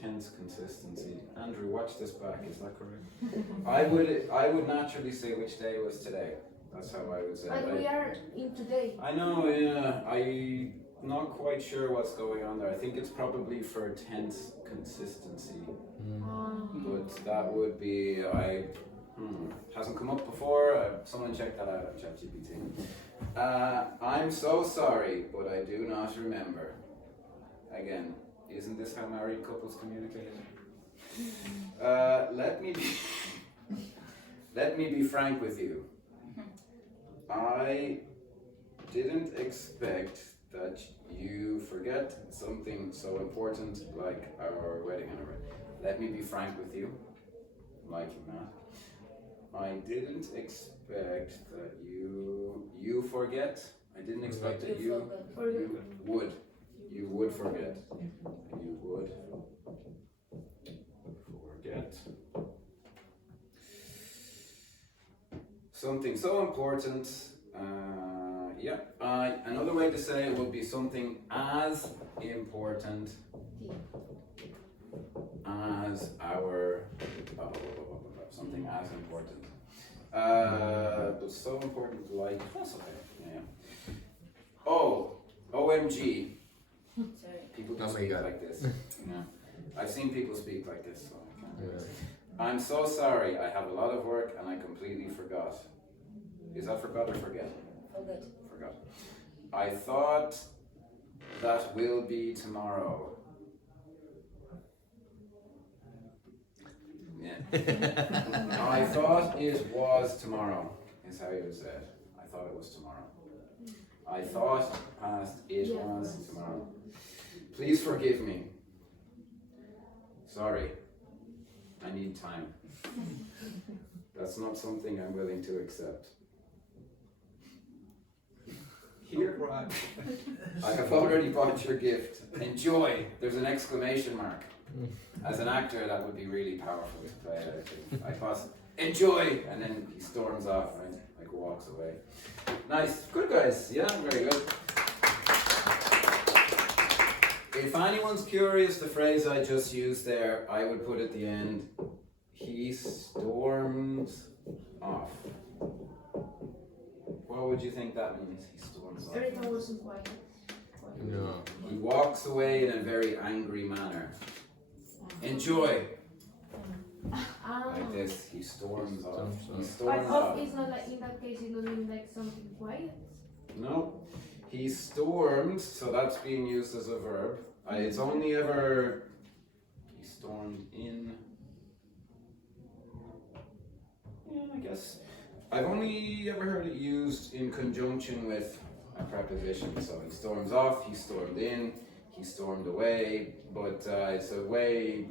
tense consistency. Andrew, watch this back. Is that correct? I would naturally say which day was today. That's how I would say. But we are in today. I know. Yeah, I'm not quite sure what's going on there. I think it's probably for tense consistency. But that would be hasn't come up before. Someone check that out on ChatGPT. I'm so sorry, but I do not remember. Again, isn't this how married couples communicate? Let me be frank with you. I didn't expect that you forget something so important like our wedding anniversary. Let me be frank with you. I'm liking that. I didn't expect that you forget. I didn't expect that you would forget. You would forget something so important. Another way to say it would be something as important as our something as important. But so important like that's okay. Yeah. Oh, OMG. People don't speak like this. Yeah. I've seen people speak like this, so I can't. I'm so sorry. I have a lot of work and I completely forgot. Is that forgot or forget? Forgot. I thought that will be tomorrow. Yeah. I thought it was tomorrow, is how you said. I thought it was tomorrow. I thought past it was tomorrow. Please forgive me. Sorry. I need time. That's not something I'm willing to accept. Here, I have already bought your gift. Enjoy. There's an exclamation mark. As an actor, that would be really powerful to play. I think. I thought, enjoy, and then he storms off, right? Like walks away. Nice, good guys. Yeah, very good. If anyone's curious, the phrase I just used there, I would put at the end. He storms off. What would you think that means? He storms off. Everything wasn't quiet. No. He walks away in a very angry manner. Enjoy. Like this, he storms off. He But storms off off. is not like, in that case, it doesn't mean like something quiet. No. He stormed, so that's being used as a verb. It's only ever he stormed in. Yeah, I guess. I've only ever heard it used in conjunction with a preposition. So he storms off, he stormed in, he stormed away. But it's a way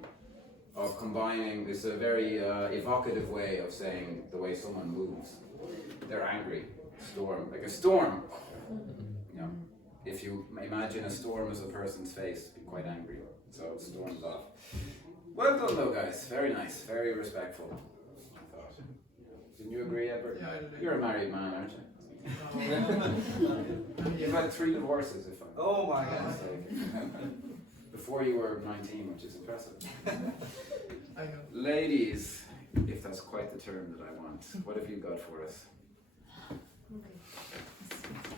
of combining, it's a very evocative way of saying the way someone moves. They're angry. Storm, like a storm. You know, if you imagine a storm as a person's face, be quite angry. So it storms off. Well done though, guys. Very nice, very respectful. I thought. Didn't you agree, Edward? Yeah, I do. You're a married man, aren't you? You've had 3 divorces, if I'm Oh my not God. mistaken. Before you were 19, which is impressive. I know. Ladies, if that's quite the term that I want, what have you got for us?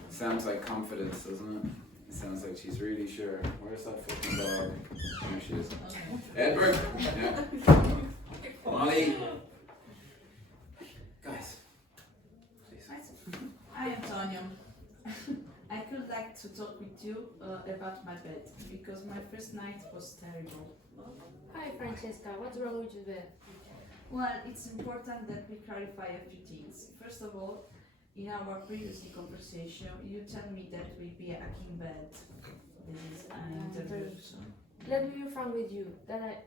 Sounds like confidence, doesn't it? It sounds like she's really sure. Where's that fucking dog? There she is. Edward! Yeah. Molly! Guys, please. Hi Antonio. I would like to talk with you about my bed because my first night was terrible. Hi Francesca, what's wrong with your bed? Well, it's important that we clarify a few things. First of all, in our previous conversation, you tell me that we be a king bed. This is an interview. Let me be frank with you. That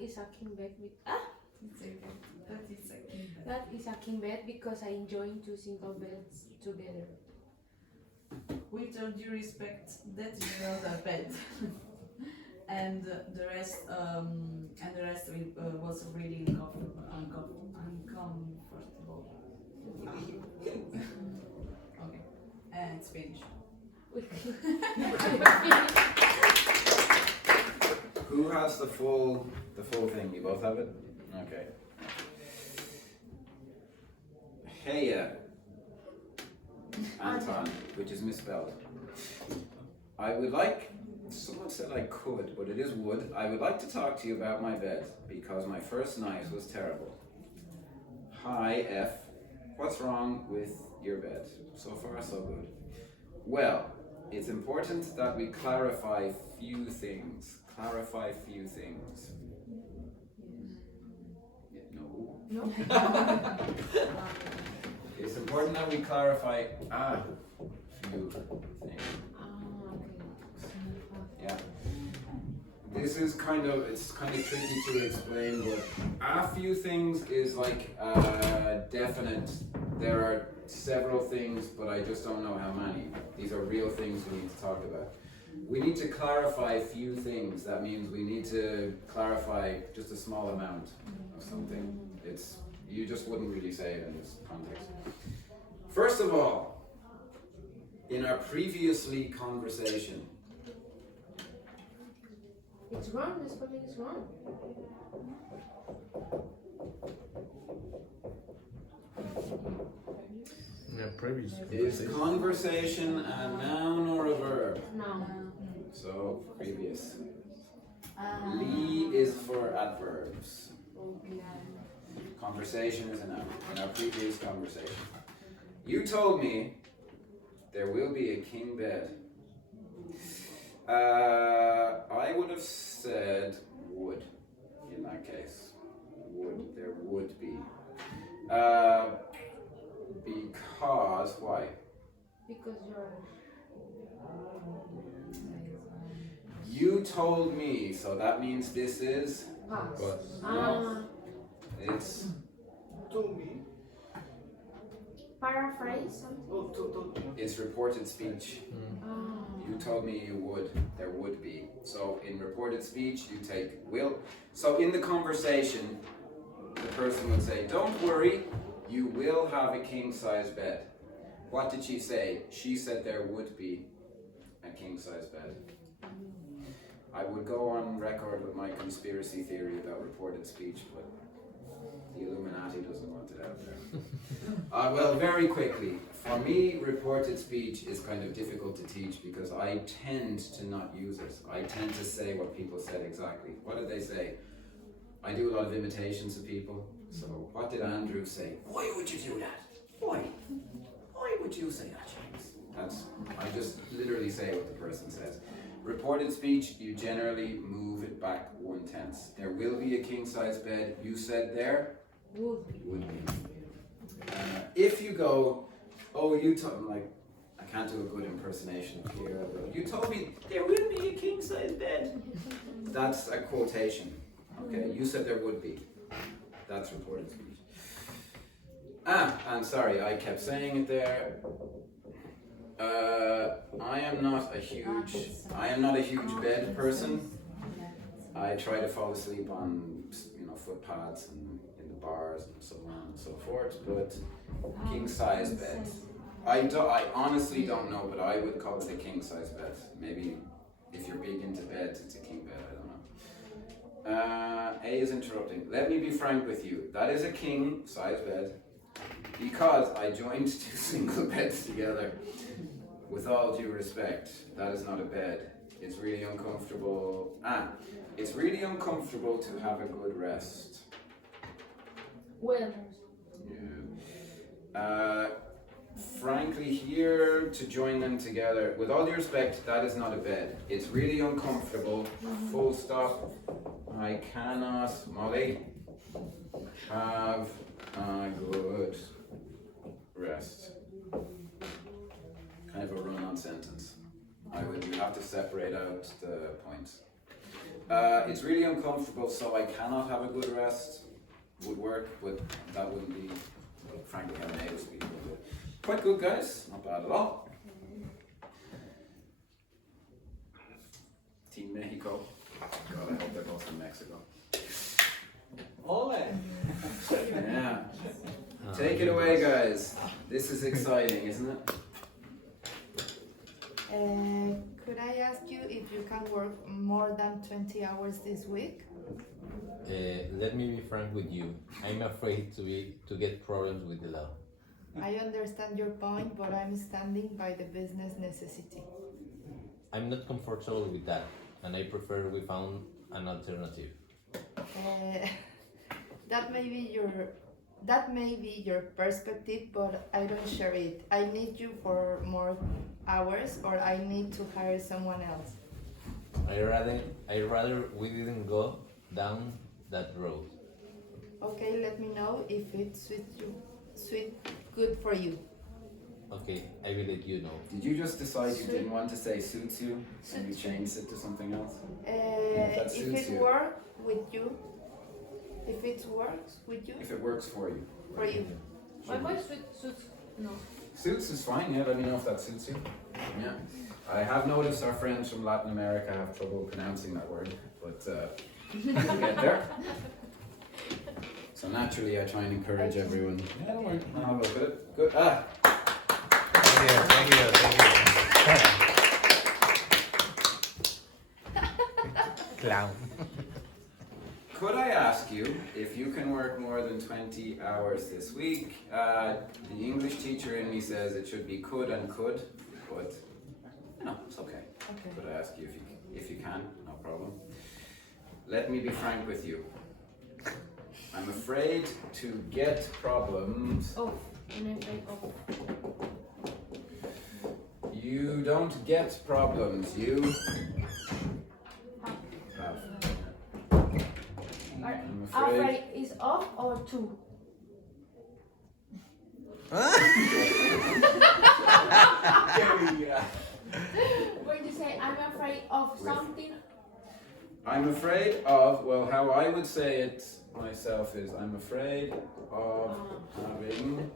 is a king bed with It's okay. That is a king bed. that is a king bed because I enjoy 2 single beds together. With all due respect, that is not a bed. and the rest was really uncomfortable. Okay, and it's finished. the full thing. You both have it? Okay. Heya. Anton, which is misspelled. I would like, someone said I could, but it is would. I would like to talk to you about my bed, because my first night was terrible. Hi, F. What's wrong with your bed? So far, so good. Well, it's important that we clarify few things. Clarify few things. No. No. It's important that we clarify few things. Yeah. This is it's kind of tricky to explain, but a few things is like definite. There are several things, but I just don't know how many. These are real things we need to talk about. We need to clarify a few things. That means we need to clarify just a small amount of something. You just wouldn't really say it in this context. First of all, in our previously conversation, It's wrong, the spelling is wrong. Yeah, previous. is conversation a noun or a verb? No. So, previous. Lee is for adverbs. Conversation is a noun. In our previous conversation, you told me there will be a king bed. I would have said would in that case. There would be. Because, why? Because You told me, so that means this is? past. No. It's Told me. Paraphrase something. It's reported speech. You told me you would, there would be. So in reported speech, you take will. So in the conversation, the person would say, don't worry, you will have a king-size bed. What did she say? She said there would be a king-size bed. I would go on record with my conspiracy theory about reported speech, but the Illuminati doesn't want it out there. Well, very quickly, for me, reported speech is kind of difficult to teach because I tend to not use it. I tend to say what people said exactly. What did they say? I do a lot of imitations of people. So, what did Andrew say? Why would you do that? Why? Why would you say that, James? I just literally say what the person says. Reported speech, you generally move it back 1/10. There will be a king-size bed. You said there? Would be. If you go, oh, you told, like, I can't do a good impersonation of here. You told me there will be a king-size bed. That's a quotation. Okay, you said there would be. That's reported speech. I'm sorry, I kept saying it there. I am not a huge bed person. I try to fall asleep on, footpaths and in the bars and so on and so forth. But king size bed, I honestly don't know, but I would call it a king size bed. Maybe if you're big into beds, it's a king bed. I don't know. A is interrupting. Let me be frank with you. That is a king size bed because I joined two single beds together. With all due respect, that is not a bed. It's really uncomfortable. It's really uncomfortable to have a good rest. Well. Yeah. Frankly, here to join them together, with all due respect, that is not a bed. It's really uncomfortable. Full stop. I cannot, Molly, have a good rest. Kind of a run-on sentence. You have to separate out the points. It's really uncomfortable, so I cannot have a good rest. Would work, but that wouldn't be, frankly, how native speaker would do it. Quite good, guys. Not bad at all. Team Mexico. God, I hope they're both from Mexico. Ole! Yeah. Take it away, guys. This is exciting, isn't it? Could I ask you if you can work more than 20 hours this week? Let me be frank with you. I'm afraid to get problems with the law. I understand your point, but I'm standing by the business necessity. I'm not comfortable with that, and I prefer we found an alternative. That may be your perspective, but I don't share it. I need you for more hours, or I need to hire someone else. I rather we didn't go down that road. Okay, let me know if it good for you. Okay, I will let you know. Did you just decide you didn't want to say suits you and you changed it to something else? If it works with you, if it works with you. If it works for you. For you. Why suits? No. Suits is fine, yeah, let me know if that suits you. Yeah. I have noticed our friends from Latin America have trouble pronouncing that word, but we'll get there. So naturally I try and encourage everyone. Yeah, don't worry. I'll look at it. Good. Ah! Thank you. Clown. Could I ask you if you can work more than 20 hours this week? The English teacher in me says it should be could and could, but no, it's okay. Could I ask you if you can? No problem. Let me be frank with you. I'm afraid to get problems. Oh, and I'm afraid of. You don't get problems, you have. I'm afraid. Is off or two? When you say I'm afraid of something. I'm afraid of, well, how I would say it myself is I'm afraid of having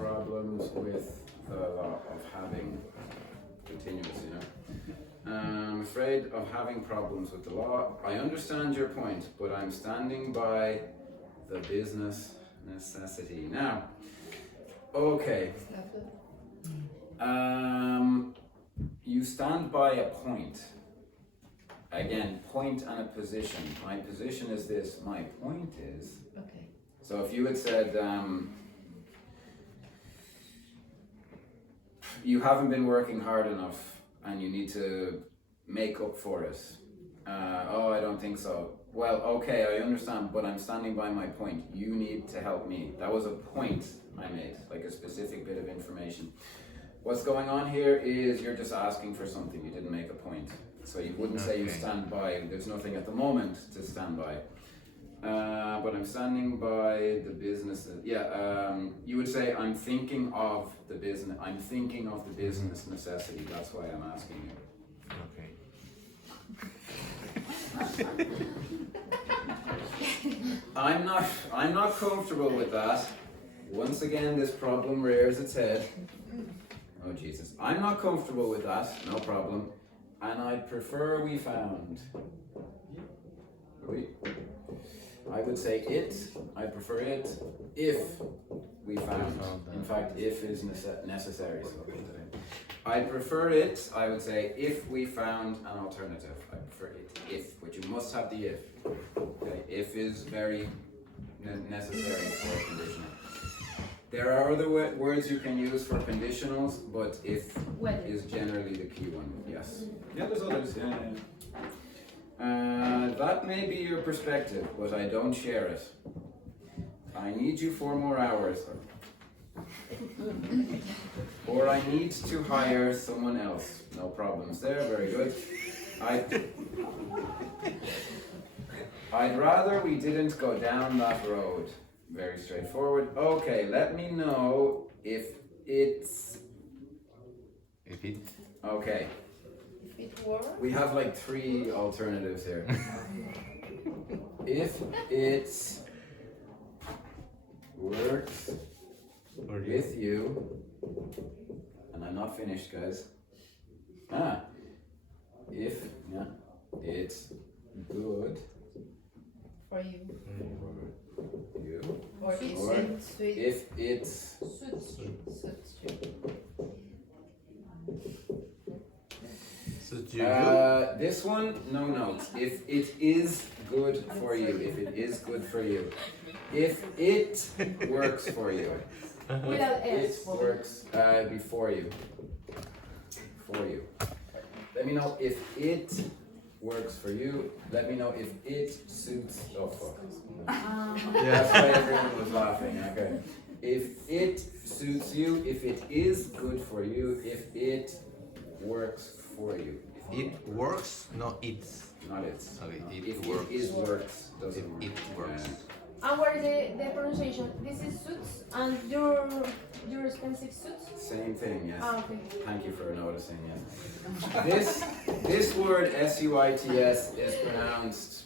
problems with the law of having continuous, you know. I'm afraid of having problems with the law. I understand your point, but I'm standing by the business necessity. Now, okay. You stand by a point. Again, point and a position. My position is this, my point is. Okay. So if you had said, you haven't been working hard enough and you need to make up for it. Oh, I don't think so. Well, okay, I understand, but I'm standing by my point. You need to help me. That was a point I made, like a specific bit of information. What's going on here is you're just asking for something. You didn't make a point. So you wouldn't say you stand by. There's nothing at the moment to stand by. But I'm standing by the business. You would say I'm thinking of the business. I'm thinking of the business necessity. That's why I'm asking you. Okay. I'm not comfortable with that. Once again, this problem rears its head. Oh Jesus, I'm not comfortable with that. No problem. And I'd prefer we found. I would say it. I prefer it if we found. In fact, if is necessary. So I prefer it. I would say if we found an alternative. I prefer it if, but you must have the if. Okay, if is very necessary for a conditional. There are other words you can use for conditionals, but if is generally the key one. Yes. Yeah, there's others. Yeah. That may be your perspective, but I don't share it. I need you for more hours. Or I need to hire someone else. No problems there, very good. I'd rather we didn't go down that road. Very straightforward. Okay, let me know if it's... If it... Okay. If it works? We have like 3 alternatives here. If it works with you, and I'm not finished, guys. If it's good for you. You. Or if it's suits you. Suits you. This one, no notes. If it is good for you, if it is good for you, if it works for you, Without if S. it works before you, for you. Let me know if it works for you. Let me know if it suits. Oh fuck. That's why everyone was laughing. Okay. If it suits you, if it is good for you, if it works for you. It works, no it's. Not it's. Okay, If works. it is works, doesn't work. It works. And what is the pronunciation? This is suits and your expensive suits? Same thing, yes. Ah, okay. Thank you for noticing, yes. This word S-U-I-T-S is pronounced,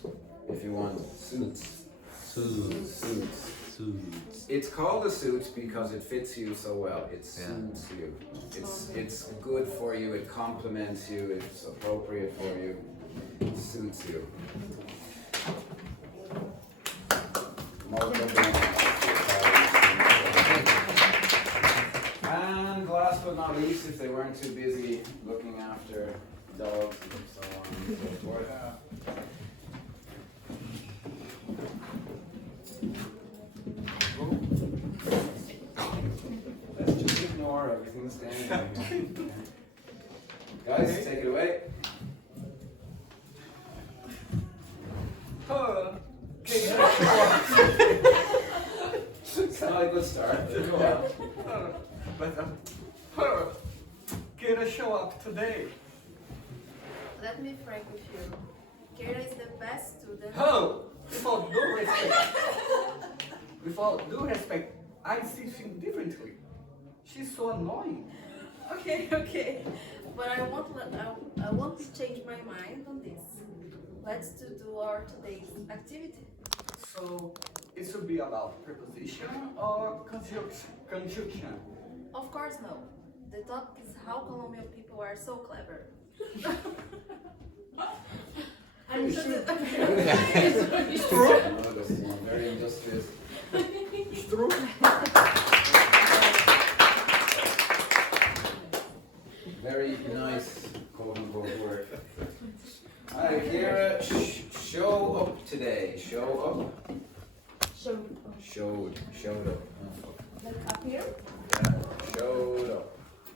if you want, suits. Suits. Suits. Suits. It's called a suit because it fits you so well. It suits you. It's good for you, it complements you, it's appropriate for you, it suits you. And last but not least, if they weren't too busy looking after dogs and so on and so forth. Let's just ignore everything that's standing here. Guys, take it away. It's not a good start. Go on. But Kira show up today. Let me frank with you. Kira is the best student. Oh, with all due respect. With all due respect, I see things differently. She's so annoying. Okay. But I won't change my mind on this. Let's do our today's activity. So it should be about preposition or conjunction. Of course no. The topic is how Colombian people are so clever. I'm sure It's true. No, this is very industrious. It's true. Very nice, quote unquote word. Hi, Kira, show up today. Show up. Showed up. like up here. Yeah, showed up.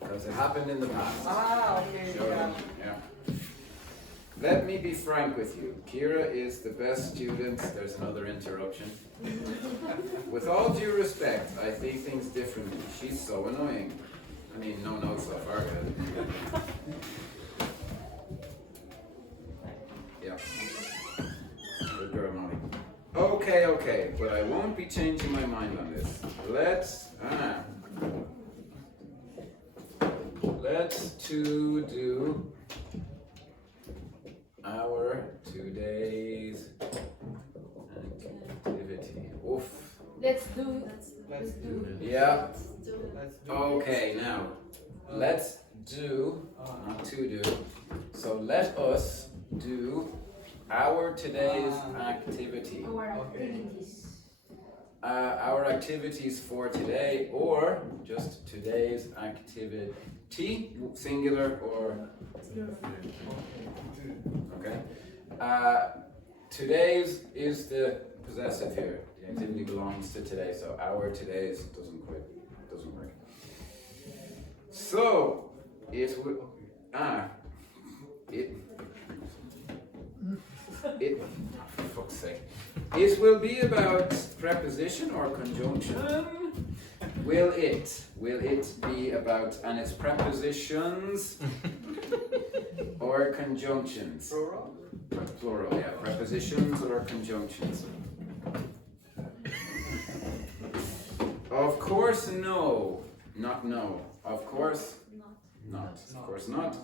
Because it happened in the past. Ah, okay. Showed up. Yeah. Let me be frank with you. Kira is the best student. There's another interruption. With all due respect, I think things differently. She's so annoying. I mean, no notes so far, good. Yeah. Good girl, Molly. Okay, but I won't be changing my mind on this. Let's to do our today's activity. Oof. Let's do. Yeah. Okay, now let's do, not to do. So let us do our today's activity. Our activities. Our activities for today, or just today's activity, singular or okay. Today's is the possessive here. The activity belongs to today, so our today's doesn't work. So it would for fuck's sake. It will be about preposition or conjunction. Will it be about, and it's prepositions or conjunctions? Plural? Plural, yeah. Prepositions or conjunctions. Of course, no. Not no. Of course, not. Of course not.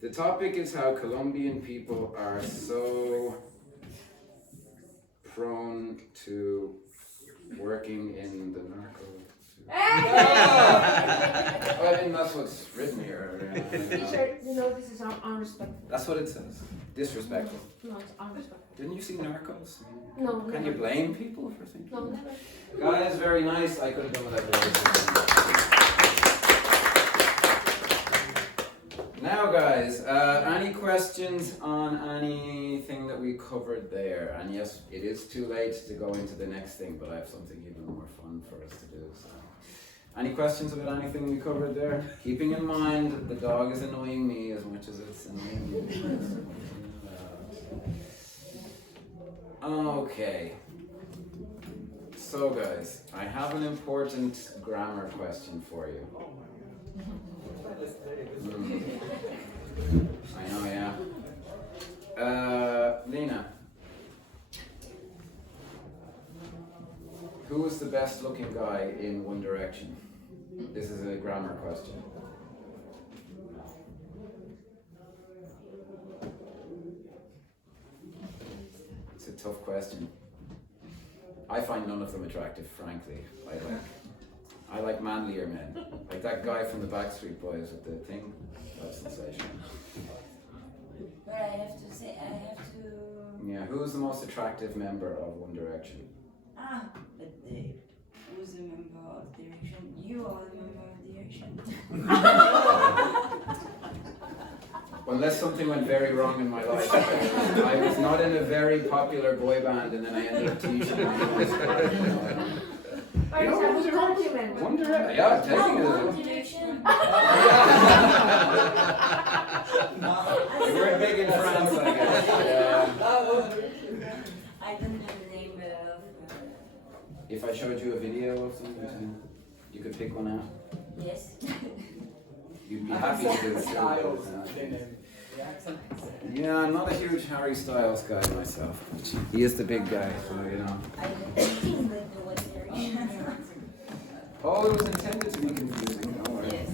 The topic is how Colombian people are so prone to working in the narco. I mean, that's what's written here. Teacher, you know this is unrespectful. That's what it says. Disrespectful. No, it's unrespectful. Didn't you see Narcos? No, Can never. you blame people for thinking? No, never. Guys, very nice. I could have done without the Now, guys, Any questions on anything that we covered there? And yes, it is too late to go into the next thing, but I have something even more fun for us to do. So. Any questions about anything we covered there? Keeping in mind that the dog is annoying me as much as it's annoying you. Okay. So guys, I have an important grammar question for you. I know, yeah. Lina, who is the best looking guy in One Direction? This is a grammar question. It's a tough question. I find none of them attractive, frankly. I like manlier men. Like that guy from the Backstreet Boys with the thing. That's sensational. But I have to say, Yeah, who's the most attractive member of One Direction? But who's a member of Direction? You are a member of Direction. Unless something went very wrong in my life. I was not in a very popular boy band and then I ended up teaching. But it's a good compliment. One Direction. Yeah, I'm taking it. One Direction. We're big in France, I guess. I don't know the name of. If I showed you a video of something, you could pick one out? Yes. You'd be happy to do it. Yeah, I'm not a huge Harry Styles guy myself. He is the big guy, so you know. I don't like the One Direction. Oh, it was intended to be confusing, don't worry. Yes.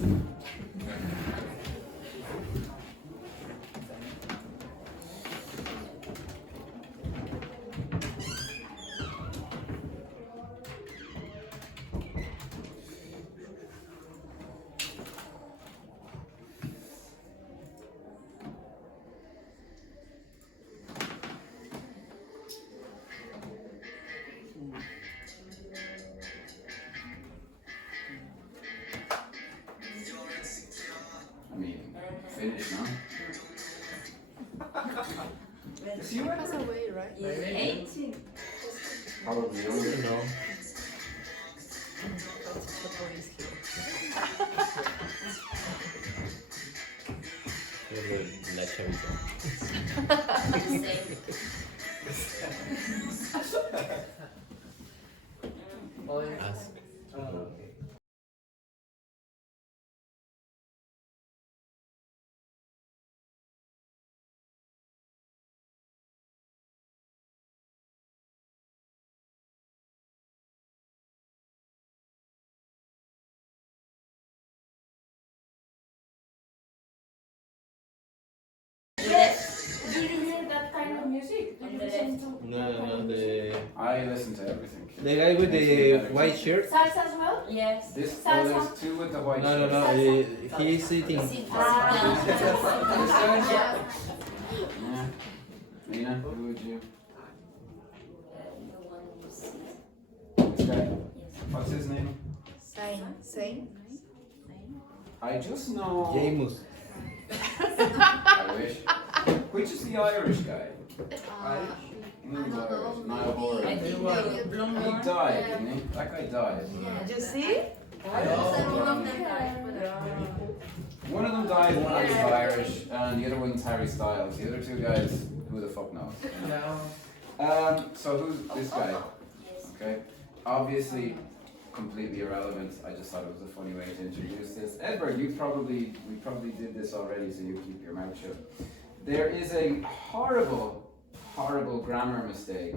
Finish now. Is he pass away, right? He's 18. Probably younger. No. Ask. Do you hear that kind of music? Do you listen to? No, I listen to everything. the guy with the white shirt. Salsa as well? Yes. This, Salsa. there's two with the white No, shirts. he's sitting. Yeah. Lina, who would you? The one you see. This guy? What's his name? Same. I just know. Seamus. I wish. Which is the Irish guy? He's Irish. Niall Horan. I think the blonde He one. died, didn't he? That guy died. You see? One of them died, one of them is Irish, and the other one's Harry Styles. The other two guys, who the fuck knows? So who's this guy? Okay. Obviously, completely irrelevant. I just thought it was a funny way to introduce this. Edward, we probably did this already, so you keep your mouth shut. There is a horrible grammar mistake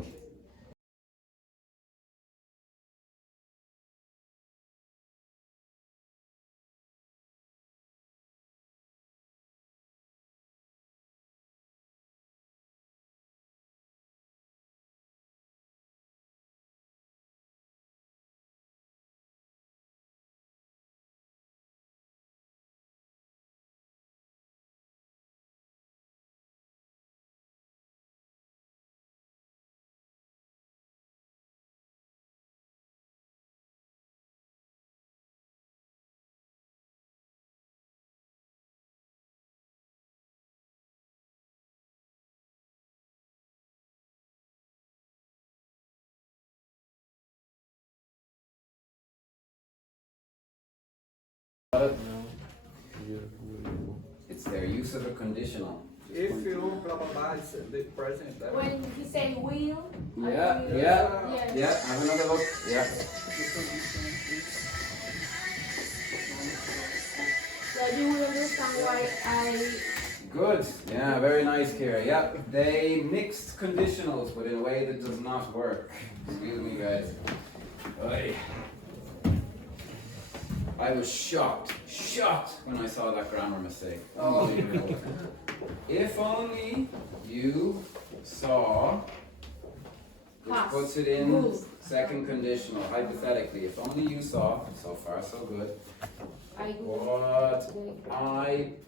It's their use of a conditional. If you blah blah blah, it's the present. When he say will, Yeah, will. yeah, yeah. Have another look. Yeah. So you will understand why I. Good. Yeah, very nice, Kira. Yeah, they mixed conditionals, but in a way that does not work. Excuse me, guys. Oy. I was shocked when I saw that grammar mistake. Unbelievable. If only you saw, which puts it in second conditional, hypothetically, if only you saw, so far so good, what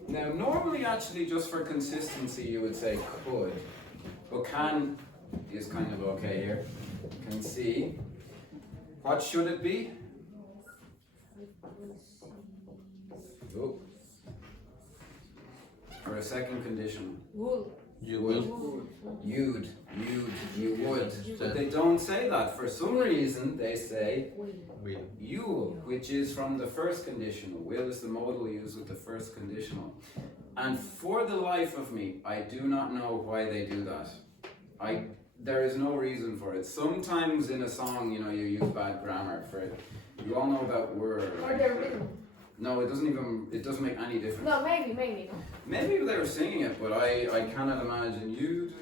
now normally actually just for consistency you would say could, but can is kind of okay here. Can see. What should it be? Oh. For a second condition. Will. You will. You'd. You would. But they don't say that. For some reason they say you'll, which is from the first conditional. Will is the modal used with the first conditional. And for the life of me, I do not know why they do that. There is no reason for it. Sometimes in a song, you know, you use bad grammar for it. You all know about word. Or the rhythm. No, it doesn't make any difference. No, maybe. No. Maybe they were singing it, but I cannot imagine you.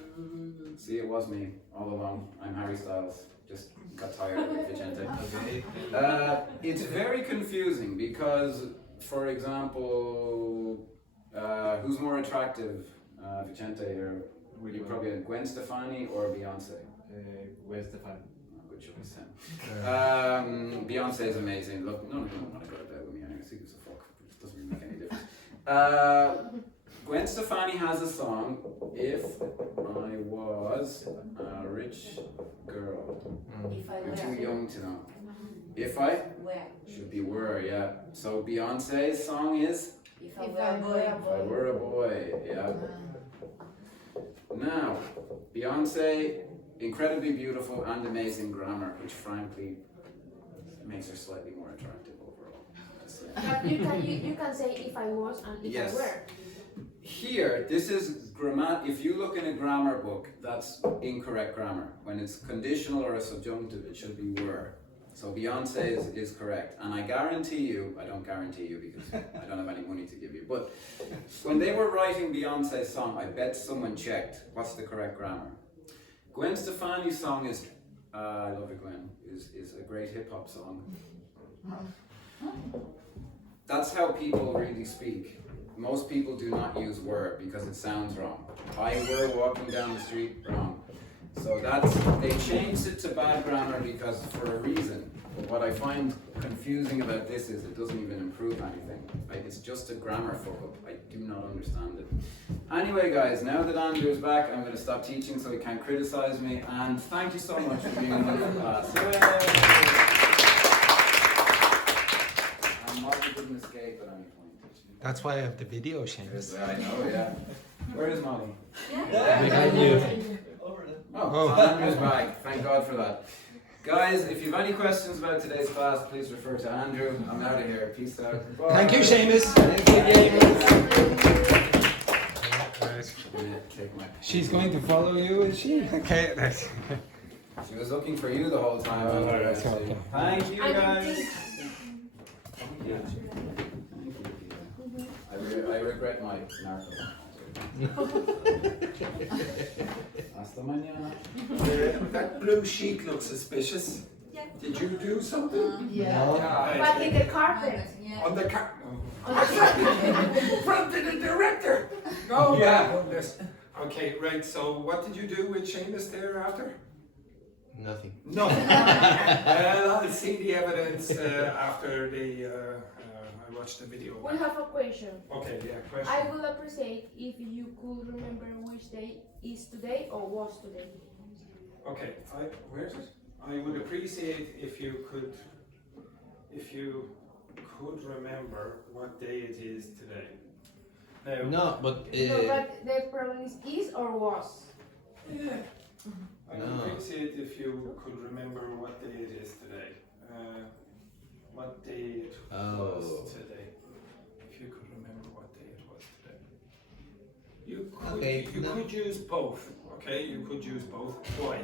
See, it was me all along. I'm Harry Styles. Just got tired of it, Vicente. It's very confusing because, for example, who's more attractive, Vicente or you probably Gwen Stefani or Beyonce? Gwen Stefani. Good choice. Beyonce is amazing. Look, none of them want to go to bed with me. I see who's a fuck. It doesn't really make any difference. Gwen Stefani has a song, If I Was a Rich Girl. If I You're were. too young to know. If I? Where? Should be were, yeah. So Beyonce's song is? If I were a boy. If I Were a Boy, yeah. Now, Beyonce, incredibly beautiful and amazing grammar, which frankly makes her slightly more attractive overall. But you can say if I was and if Yes. I were. Here, this is grammar. If you look in a grammar book, that's incorrect grammar. When it's conditional or a subjunctive, it should be were. So Beyonce is correct. And I guarantee you, I don't guarantee you because I don't have any money to give you, but when they were writing Beyonce's song, I bet someone checked what's the correct grammar. Gwen Stefani's song is, I love it, Gwen, is a great hip hop song. That's how people really speak. Most people do not use were because it sounds wrong. I were walking down the street, wrong. So they changed it to bad grammar because for a reason. But what I find confusing about this is it doesn't even improve anything. It's just a grammar fuck up. I do not understand it. Anyway guys, now that Andrew's back, I'm going to stop teaching so he can't criticize me. And thank you so much for being in my class. And Molly didn't escape at any point. That's why I have the video, Seamus. I know, yeah. Where is Molly? Behind you. Oh, Andrew's back. Thank God for that. Guys, if you have any questions about today's class, please refer to Andrew. I'm out of here. Peace out. Bye. Thank you, Seamus. She's going to follow you, is she? Okay. She was looking for you the whole time. Okay. Thank you, guys. I regret my narco. Hasta mañana. That blue sheet looks suspicious. Yeah. Did you do something? Yeah. But in the carpet. On the car. On the carpet. In front of the director. No, yeah. Goodness. Okay, right. So, what did you do with Seamus there after? Nothing. No. Well, I'll see the evidence after I watched the video. We have a question. Okay, yeah, question. I would appreciate if you could remember which day is today or was today. Okay, where is it? I would appreciate if you could remember what day it is today. Now, No, but No, but the problem is or was. yeah. I would No. appreciate if you could remember what day it is today. What day it was today. Okay, you no. could use both. Okay, you could use both. Why?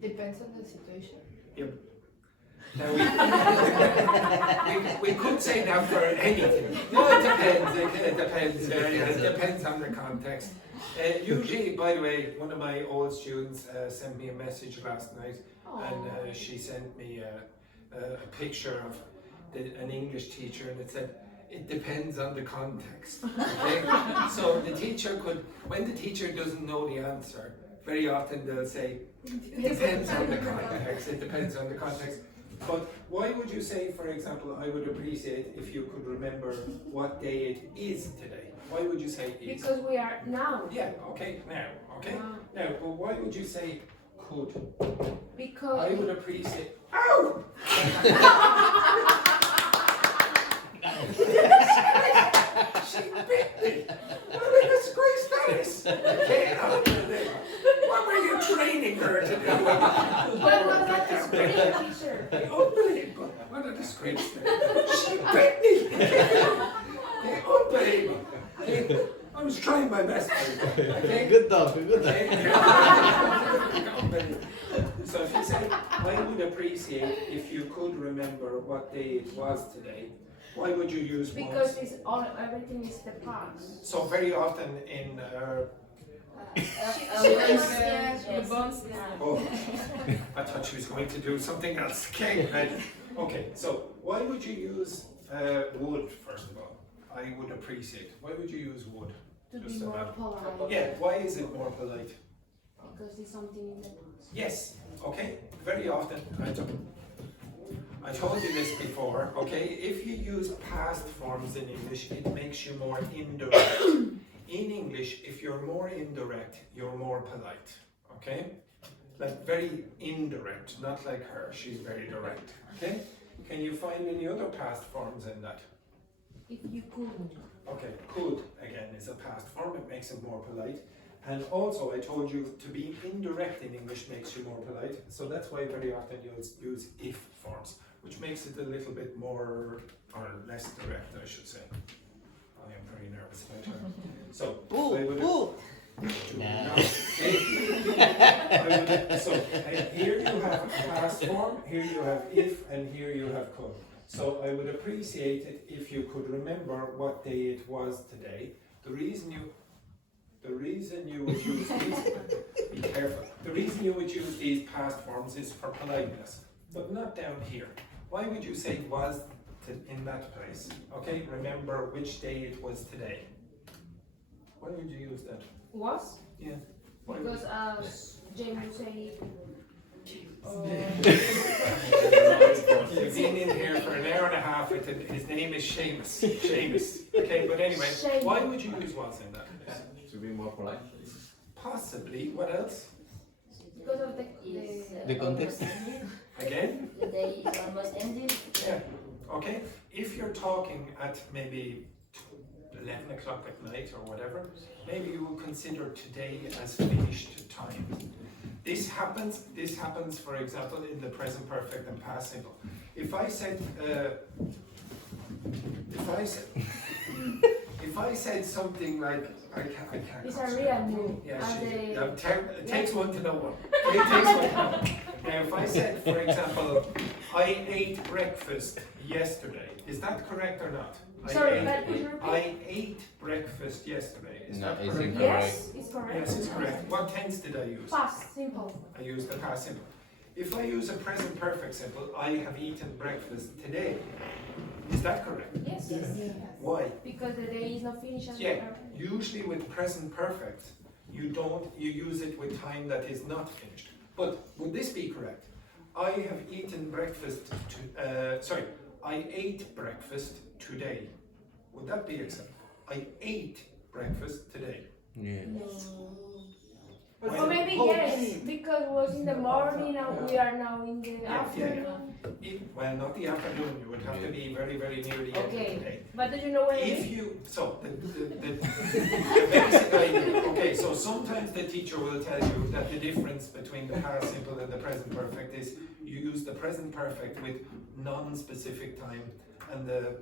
Depends on the situation. Yep. Now we could say that for anything. No, it depends. It depends. It depends on the context. Usually, by the way, one of my old students sent me a message last night, and she sent me a picture of an English teacher, and it said, "It depends on the context." Okay? So the teacher could, when the teacher doesn't know the answer, very often they'll say, "It depends on the context. It depends on the context." But why would you say, for example, I would appreciate if you could remember what day it is today? Why would you say is? Because we are now. Yeah, okay, now, okay? Now, but why would you say could? Because I would appreciate. Ow! She bit me! What a disgrace that is! Okay, what were you training her to do? Unbelievable! What a disgrace! She bit me! Unbelievable! I was trying my best. Okay? Good dog, good dog. So if you say, I would appreciate if you could remember what day it was today, why would you use because was? it's all everything is the past. So very often in oh, I thought she was going to do something else. Okay, right. Okay. So why would you use would first of all? I would appreciate. Why would you use would? To Just be more about- polite. Yeah. Why is it more polite? Because it's something in the past. Yes. Okay. Very often. I told you this before. Okay. If you use past forms in English, it makes you more indirect. In English, if you're more indirect, you're more polite. Okay. Like very indirect, not like her. She's very direct. Okay. Can you find any other past forms in that? If you could. Okay, could again is a past form, it makes it more polite. And also I told you to be indirect in English makes you more polite. So that's why very often you'll use if forms, which makes it a little bit more or less direct, I should say. I am very nervous about her. So I would so here you have past form, here you have if, and here you have could. So I would appreciate it if you could remember what day it was today. The reason you would use these, be careful. The reason you would use these past forms is for politeness, but not down here. Why would you say was in that place? Okay, remember which day it was today. Why would you use that? Was? Yeah. Why Because James would say. You've been in here for an hour and a half with him. His name is Seamus. Seamus. Okay, but anyway, why would you use was in that place? To be more polite. Possibly. What else? Because of The context. Again? The day is almost ended. Yeah. Okay. If you're talking at maybe 11 o'clock at night or whatever, maybe you will consider today as finished time. This happens, for example, in the present perfect and past simple. If I said something like, I can't. It's a real move. Yeah, it takes one to know one. It takes one to know one. Now, if I said, for example, I ate breakfast yesterday, is that correct or not? Sorry, but could you repeat? I ate breakfast yesterday. Is No, that it's correct? incorrect. Yes, it's correct. Yes, it's correct. What tense did I use? Past, simple. I used the past simple. If I use a present perfect simple, I have eaten breakfast today. Is that correct? Yes. Why? Because the day is not finished. And Yeah. Usually with present perfect, you use it with time that is not finished. But would this be correct? I have eaten breakfast. I ate breakfast today. Would that be acceptable? I ate breakfast today. Yeah. Or maybe yes, because it was in the morning and we are now in the afternoon. Well, not the afternoon. You would have to be very, very near the end of the day. Okay, but do you know what I If mean? you, so the basic idea, okay, so sometimes the teacher will tell you that the difference between the past simple and the present perfect is you use the present perfect with non-specific time and the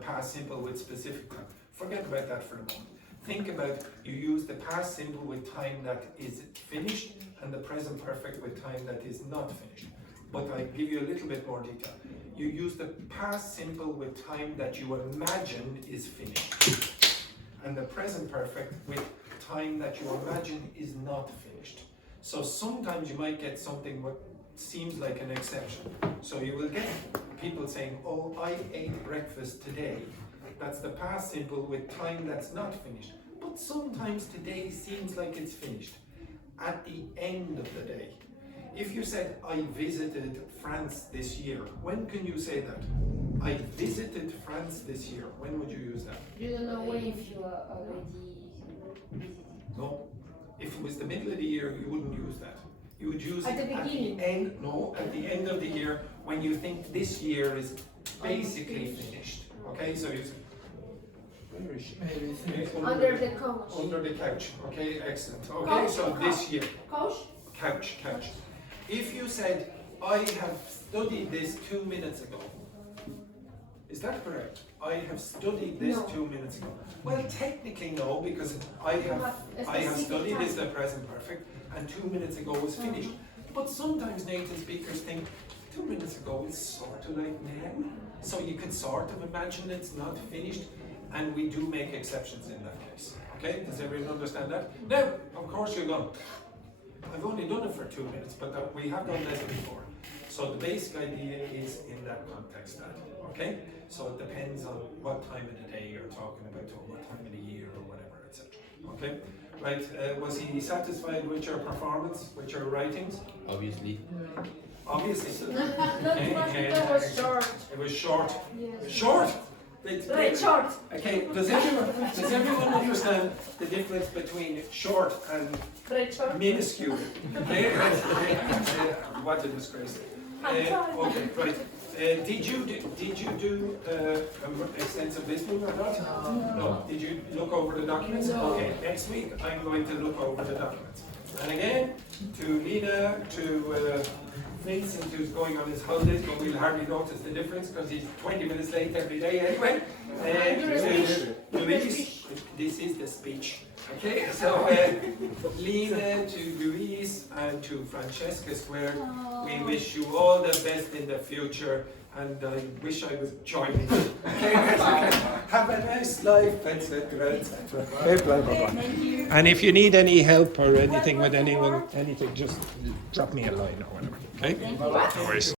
past simple with specific time. Forget about that for a moment. think about, you use the past simple with time that is finished and the present perfect with time that is not finished. But I give you a little bit more detail. You use the past simple with time that you imagine is finished, and the present perfect with time that you imagine is not finished. So sometimes you might get something what seems like an exception. So you will get people saying, oh, I ate breakfast today. That's the past simple with time that's not finished. But sometimes today seems like it's finished at the end of the day. If you said, I visited France this year, when can you say that? I visited France this year. When would you use that? You don't know when. If you are already visiting. No. If it was the middle of the year, you wouldn't use that. You would use At it the beginning. at the end of the year, when you think this year is basically finished. Okay, so you say, where is she? Under the couch. Under the couch. Okay, excellent. Okay, Couch, so couch. this year. Couch? Couch. If you said, I have studied this 2 minutes ago, is that correct? I have studied this No. 2 minutes ago. Well, technically no, because I have studied this the present perfect, and 2 minutes ago was finished. But sometimes native speakers think 2 minutes ago is sort of like now, so you can sort of imagine it's not finished, and we do make exceptions in that case. Okay, does everyone understand that? Now, of course you're going, I've only done it for 2 minutes, but we have done this before. So the basic idea is in that context, okay? So it depends on what time of the day you're talking about, or what time of the year, or whatever, etc. Okay? Right, was he satisfied with your performance, with your writings? Obviously. Obviously. Not much because it was short. It was short. Yes. Short? Right, short. Okay, does everyone understand the difference between short and minuscule? Okay, what a disgrace. Okay, right. Did you do extensive listening or not? No. Did you look over the documents? No. Okay, next week I'm going to look over the documents. And again, to Lina, to Vincent, who's going on his holidays, but we'll hardly notice the difference because he's 20 minutes late every day anyway. To Luiz, this is the speech. Okay, so Lina, to Luiz, and to Francesca Square, we wish you all the best in the future, and I wish I was joining you. Okay, have a nice life, etc., etc. Thank you. And if you need any help or anything with anything, just drop me a line or whatever. Okay? No worries.